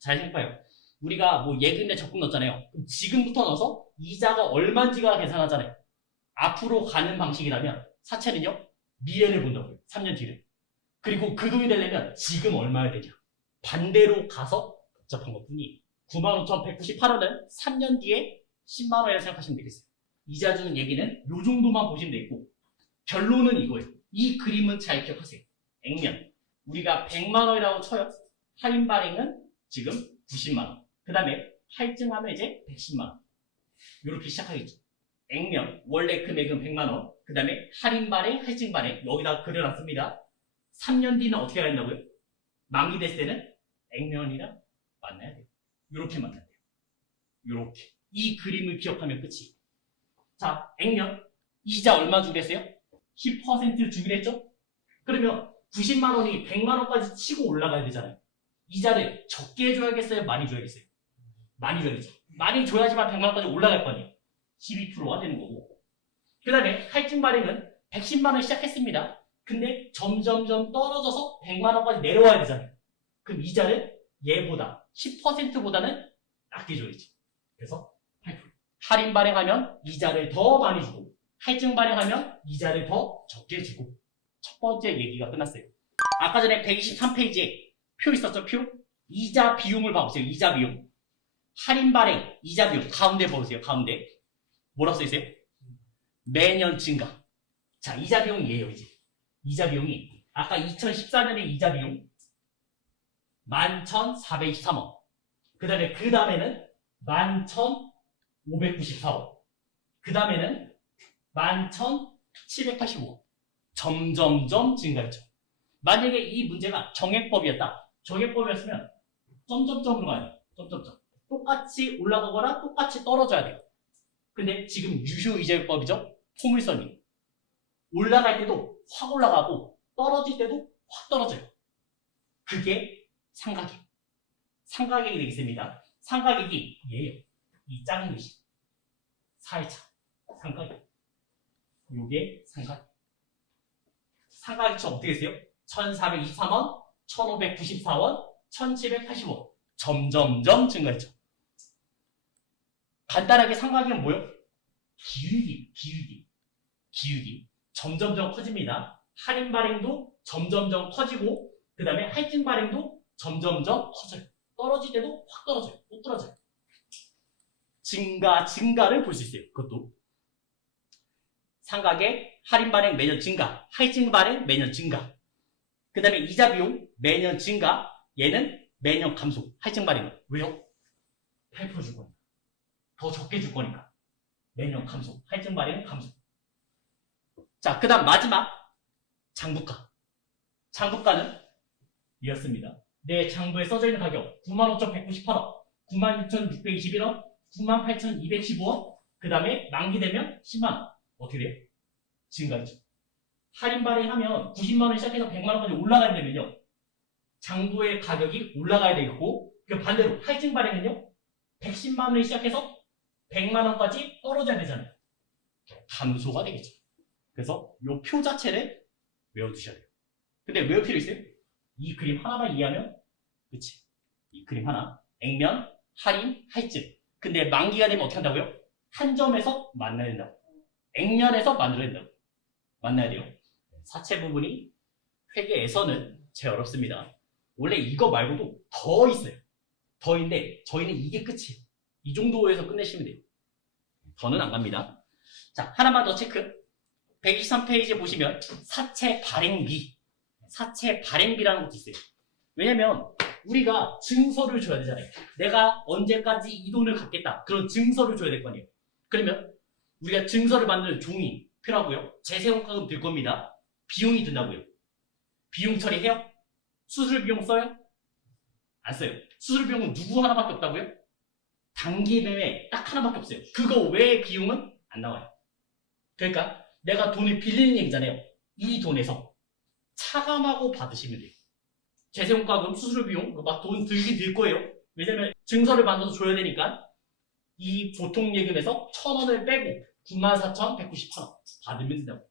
잘 생각해봐요. 우리가 뭐 예금에 적금 넣었잖아요. 그럼 지금부터 넣어서 이자가 얼마인지가 계산하잖아요. 앞으로 가는 방식이라면 사채는요. 미래를 본다고요. 3년 뒤를. 그리고 그 돈이 되려면 지금 얼마야 되냐. 반대로 가서 복잡한 것뿐이에요. 95,198원은 3년 뒤에 10만 원이라고 생각하시면 되겠어요. 이자 주는 얘기는 이 정도만 보시면 되고 결론은 이거예요. 이 그림은 잘 기억하세요. 액면. 우리가 100만 원이라고 쳐요. 할인 발행은 지금 90만 원. 그 다음에 할증하면 이제 110만 원. 이렇게 시작하겠죠. 액면. 원래 금액은 100만 원. 그 다음에 할인 발행, 할증 발행. 여기다 그려놨습니다. 3년 뒤는 어떻게 해야 된다고요? 만기 됐을 때는 액면이랑 만나야 돼요. 이렇게 만나야 돼요. 이렇게. 이 그림을 기억하면 끝이. 자, 액면. 이자 얼마 주겠어요? 10% 주기로 했죠? 그러면 90만 원이 100만 원까지 치고 올라가야 되잖아요. 이자를 적게 줘야겠어요? 많이 줘야겠어요? 많이 줘야겠죠. 많이 줘야지만 100만 원까지 올라갈 거 아니에요. 12%가 되는 거고. 그 다음에 할증 발행은 110만 원 시작했습니다. 근데 점점점 떨어져서 100만 원까지 내려와야 되잖아요. 그럼 이자를 얘보다 10%보다는 낮게 줘야지. 그래서 8%. 할인 발행하면 이자를 더 많이 주고 할증 발행하면 이자를 더 적게 주고. 첫 번째 얘기가 끝났어요. 아까 전에 123페이지에 표 있었죠? 표? 이자 비용을 봐보세요. 이자 비용. 할인 발행, 이자 비용. 가운데 보세요. 가운데. 뭐라고 써있어요? 매년 증가. 자, 이자 비용이 얘예요, 이제. 이자 비용이. 아까 2014년에 이자 비용. 11,423원. 그 다음에는 11,594원. 그 다음에는 11,785원. 점점점 증가했죠. 만약에 이 문제가 정액법이었다. 정액법이었으면 점점점으로 가야 돼요. 점점점. 똑같이 올라가거나 똑같이 떨어져야 돼요. 근데 지금 유효이자율법이죠. 포물선이. 올라갈 때도 확 올라가고 떨어질 때도 확 떨어져요. 그게 상가액. 상가액이 되겠습니다. 상가액이 얘예요. 이 작은 것이. 4회차. 상가액. 요게 상가액. 상가액이 어떻게 됐어요? 1,423원, 1,594원, 1,780원. 점점점 증가했죠. 간단하게 상가액은 뭐예요? 기울기. 점점점 커집니다. 할인 발행도 점점점 커지고, 그 다음에 할증 발행도 점점점 커져요. 떨어질 때도 확 떨어져요. 또 떨어져요. 증가를 볼 수 있어요. 그것도. 상가액, 할인 발행 매년 증가, 할증 발행 매년 증가. 그 다음에 이자 비용 매년 증가, 얘는 매년 감소. 할증 발행은. 왜요? 8% 줄 거니까. 더 적게 줄 거니까. 매년 감소. 할증 발행은 감소. 자, 그 다음 마지막. 장부가. 장부가는 이었습니다. 내 장부에 써져 있는 가격 95,198원, 96,621원, 98,215원, 그 다음에 만기되면 10만원. 어떻게 돼요? 증가했죠. 할인 발행하면 90만원 시작해서 100만원까지 올라가야 되면요. 장부의 가격이 올라가야 되겠고, 그 반대로 할증 발행은요. 110만원에 시작해서 100만원까지 떨어져야 되잖아요. 감소가 되겠죠. 그래서 이 표 자체를 외워두셔야 돼요. 근데 외울 필요 있어요? 이 그림 하나만 이해하면 그치? 이 그림 하나. 액면, 할인, 할증. 근데 만기가 되면 어떻게 한다고요? 한 점에서 만나야 된다고. 액면에서 만들어야 된다고. 만나야 돼요. 사채 부분이 회계에서는 제일 어렵습니다. 원래 이거 말고도 더 있어요. 더인데 저희는 이게 끝이에요. 이 정도에서 끝내시면 돼요. 더는 안 갑니다. 자, 하나만 더 체크. 123페이지에 보시면 사채 발행비. 사채 발행비라는 것도 있어요. 왜냐면 우리가 증서를 줘야 되잖아요. 내가 언제까지 이 돈을 갚겠다. 그런 증서를 줘야 될 거 아니에요. 그러면 우리가 증서를 만드는 종이 필요하고요. 재세원가금 들 겁니다. 비용이 든다고요. 비용 처리해요? 수술 비용 써요? 안 써요. 수술 비용은 누구 하나밖에 없다고요? 단기 매매 딱 하나밖에 없어요. 그거 외의 비용은 안 나와요. 그러니까 내가 돈을 빌리는 얘기잖아요. 이 돈에서 차감하고 받으시면 돼요. 재세원가금, 수술 비용 막 돈 들긴 들 거예요. 왜냐면 증서를 만들어서 줘야 되니까 이 보통 예금에서 1,000원을 빼고 94,198원 받으면 된다고.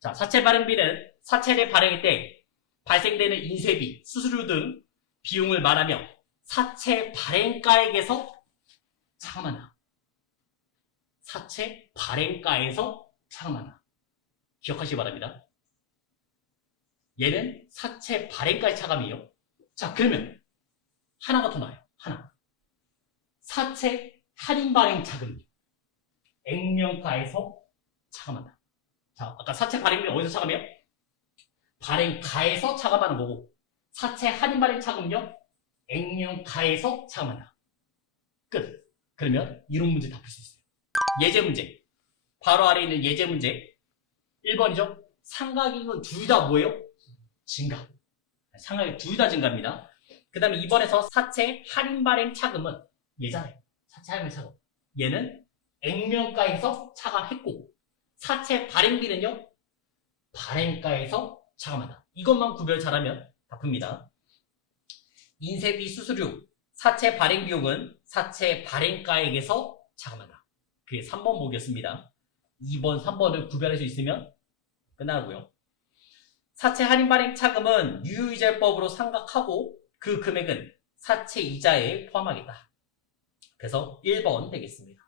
자, 사채 발행비는 사채를 발행할 때 발생되는 인쇄비, 수수료 등 비용을 말하며 사채 발행가액에서 차감한다. 사채 발행가에서 차감한다. 기억하시기 바랍니다. 얘는 사채 발행가의 차감이에요. 자, 그러면 하나가 더 나와요. 하나. 사채 할인 발행 차금. 액면가에서 차감한다. 자, 아까 사채 발행비 어디서 차감해요? 발행가에서 차감하는 거고, 사채 할인 발행 차금요? 액면가에서 차감한다. 끝. 그러면 이런 문제 다 풀 수 있어요. 예제 문제. 바로 아래에 있는 예제 문제. 1번이죠. 상가기금은 둘 다 뭐예요? 증가. 상가기금 둘 다 증가입니다. 그 다음에 2번에서 사채 할인 발행 차금은 얘잖아요. 사채 할인 차금. 얘는 액면가에서 차감했고, 사채 발행비는요, 발행가에서 차감한다. 이것만 구별 잘하면 다 풉니다. 인쇄비 수수료, 사채 발행 비용은 사채 발행가액에서 차감한다. 그게 3번 보기였습니다. 2번, 3번을 구별할 수 있으면 끝나고요. 사채 할인 발행 차금은 유효이자법으로 상각하고 그 금액은 사채 이자에 포함하겠다. 그래서 1번 되겠습니다.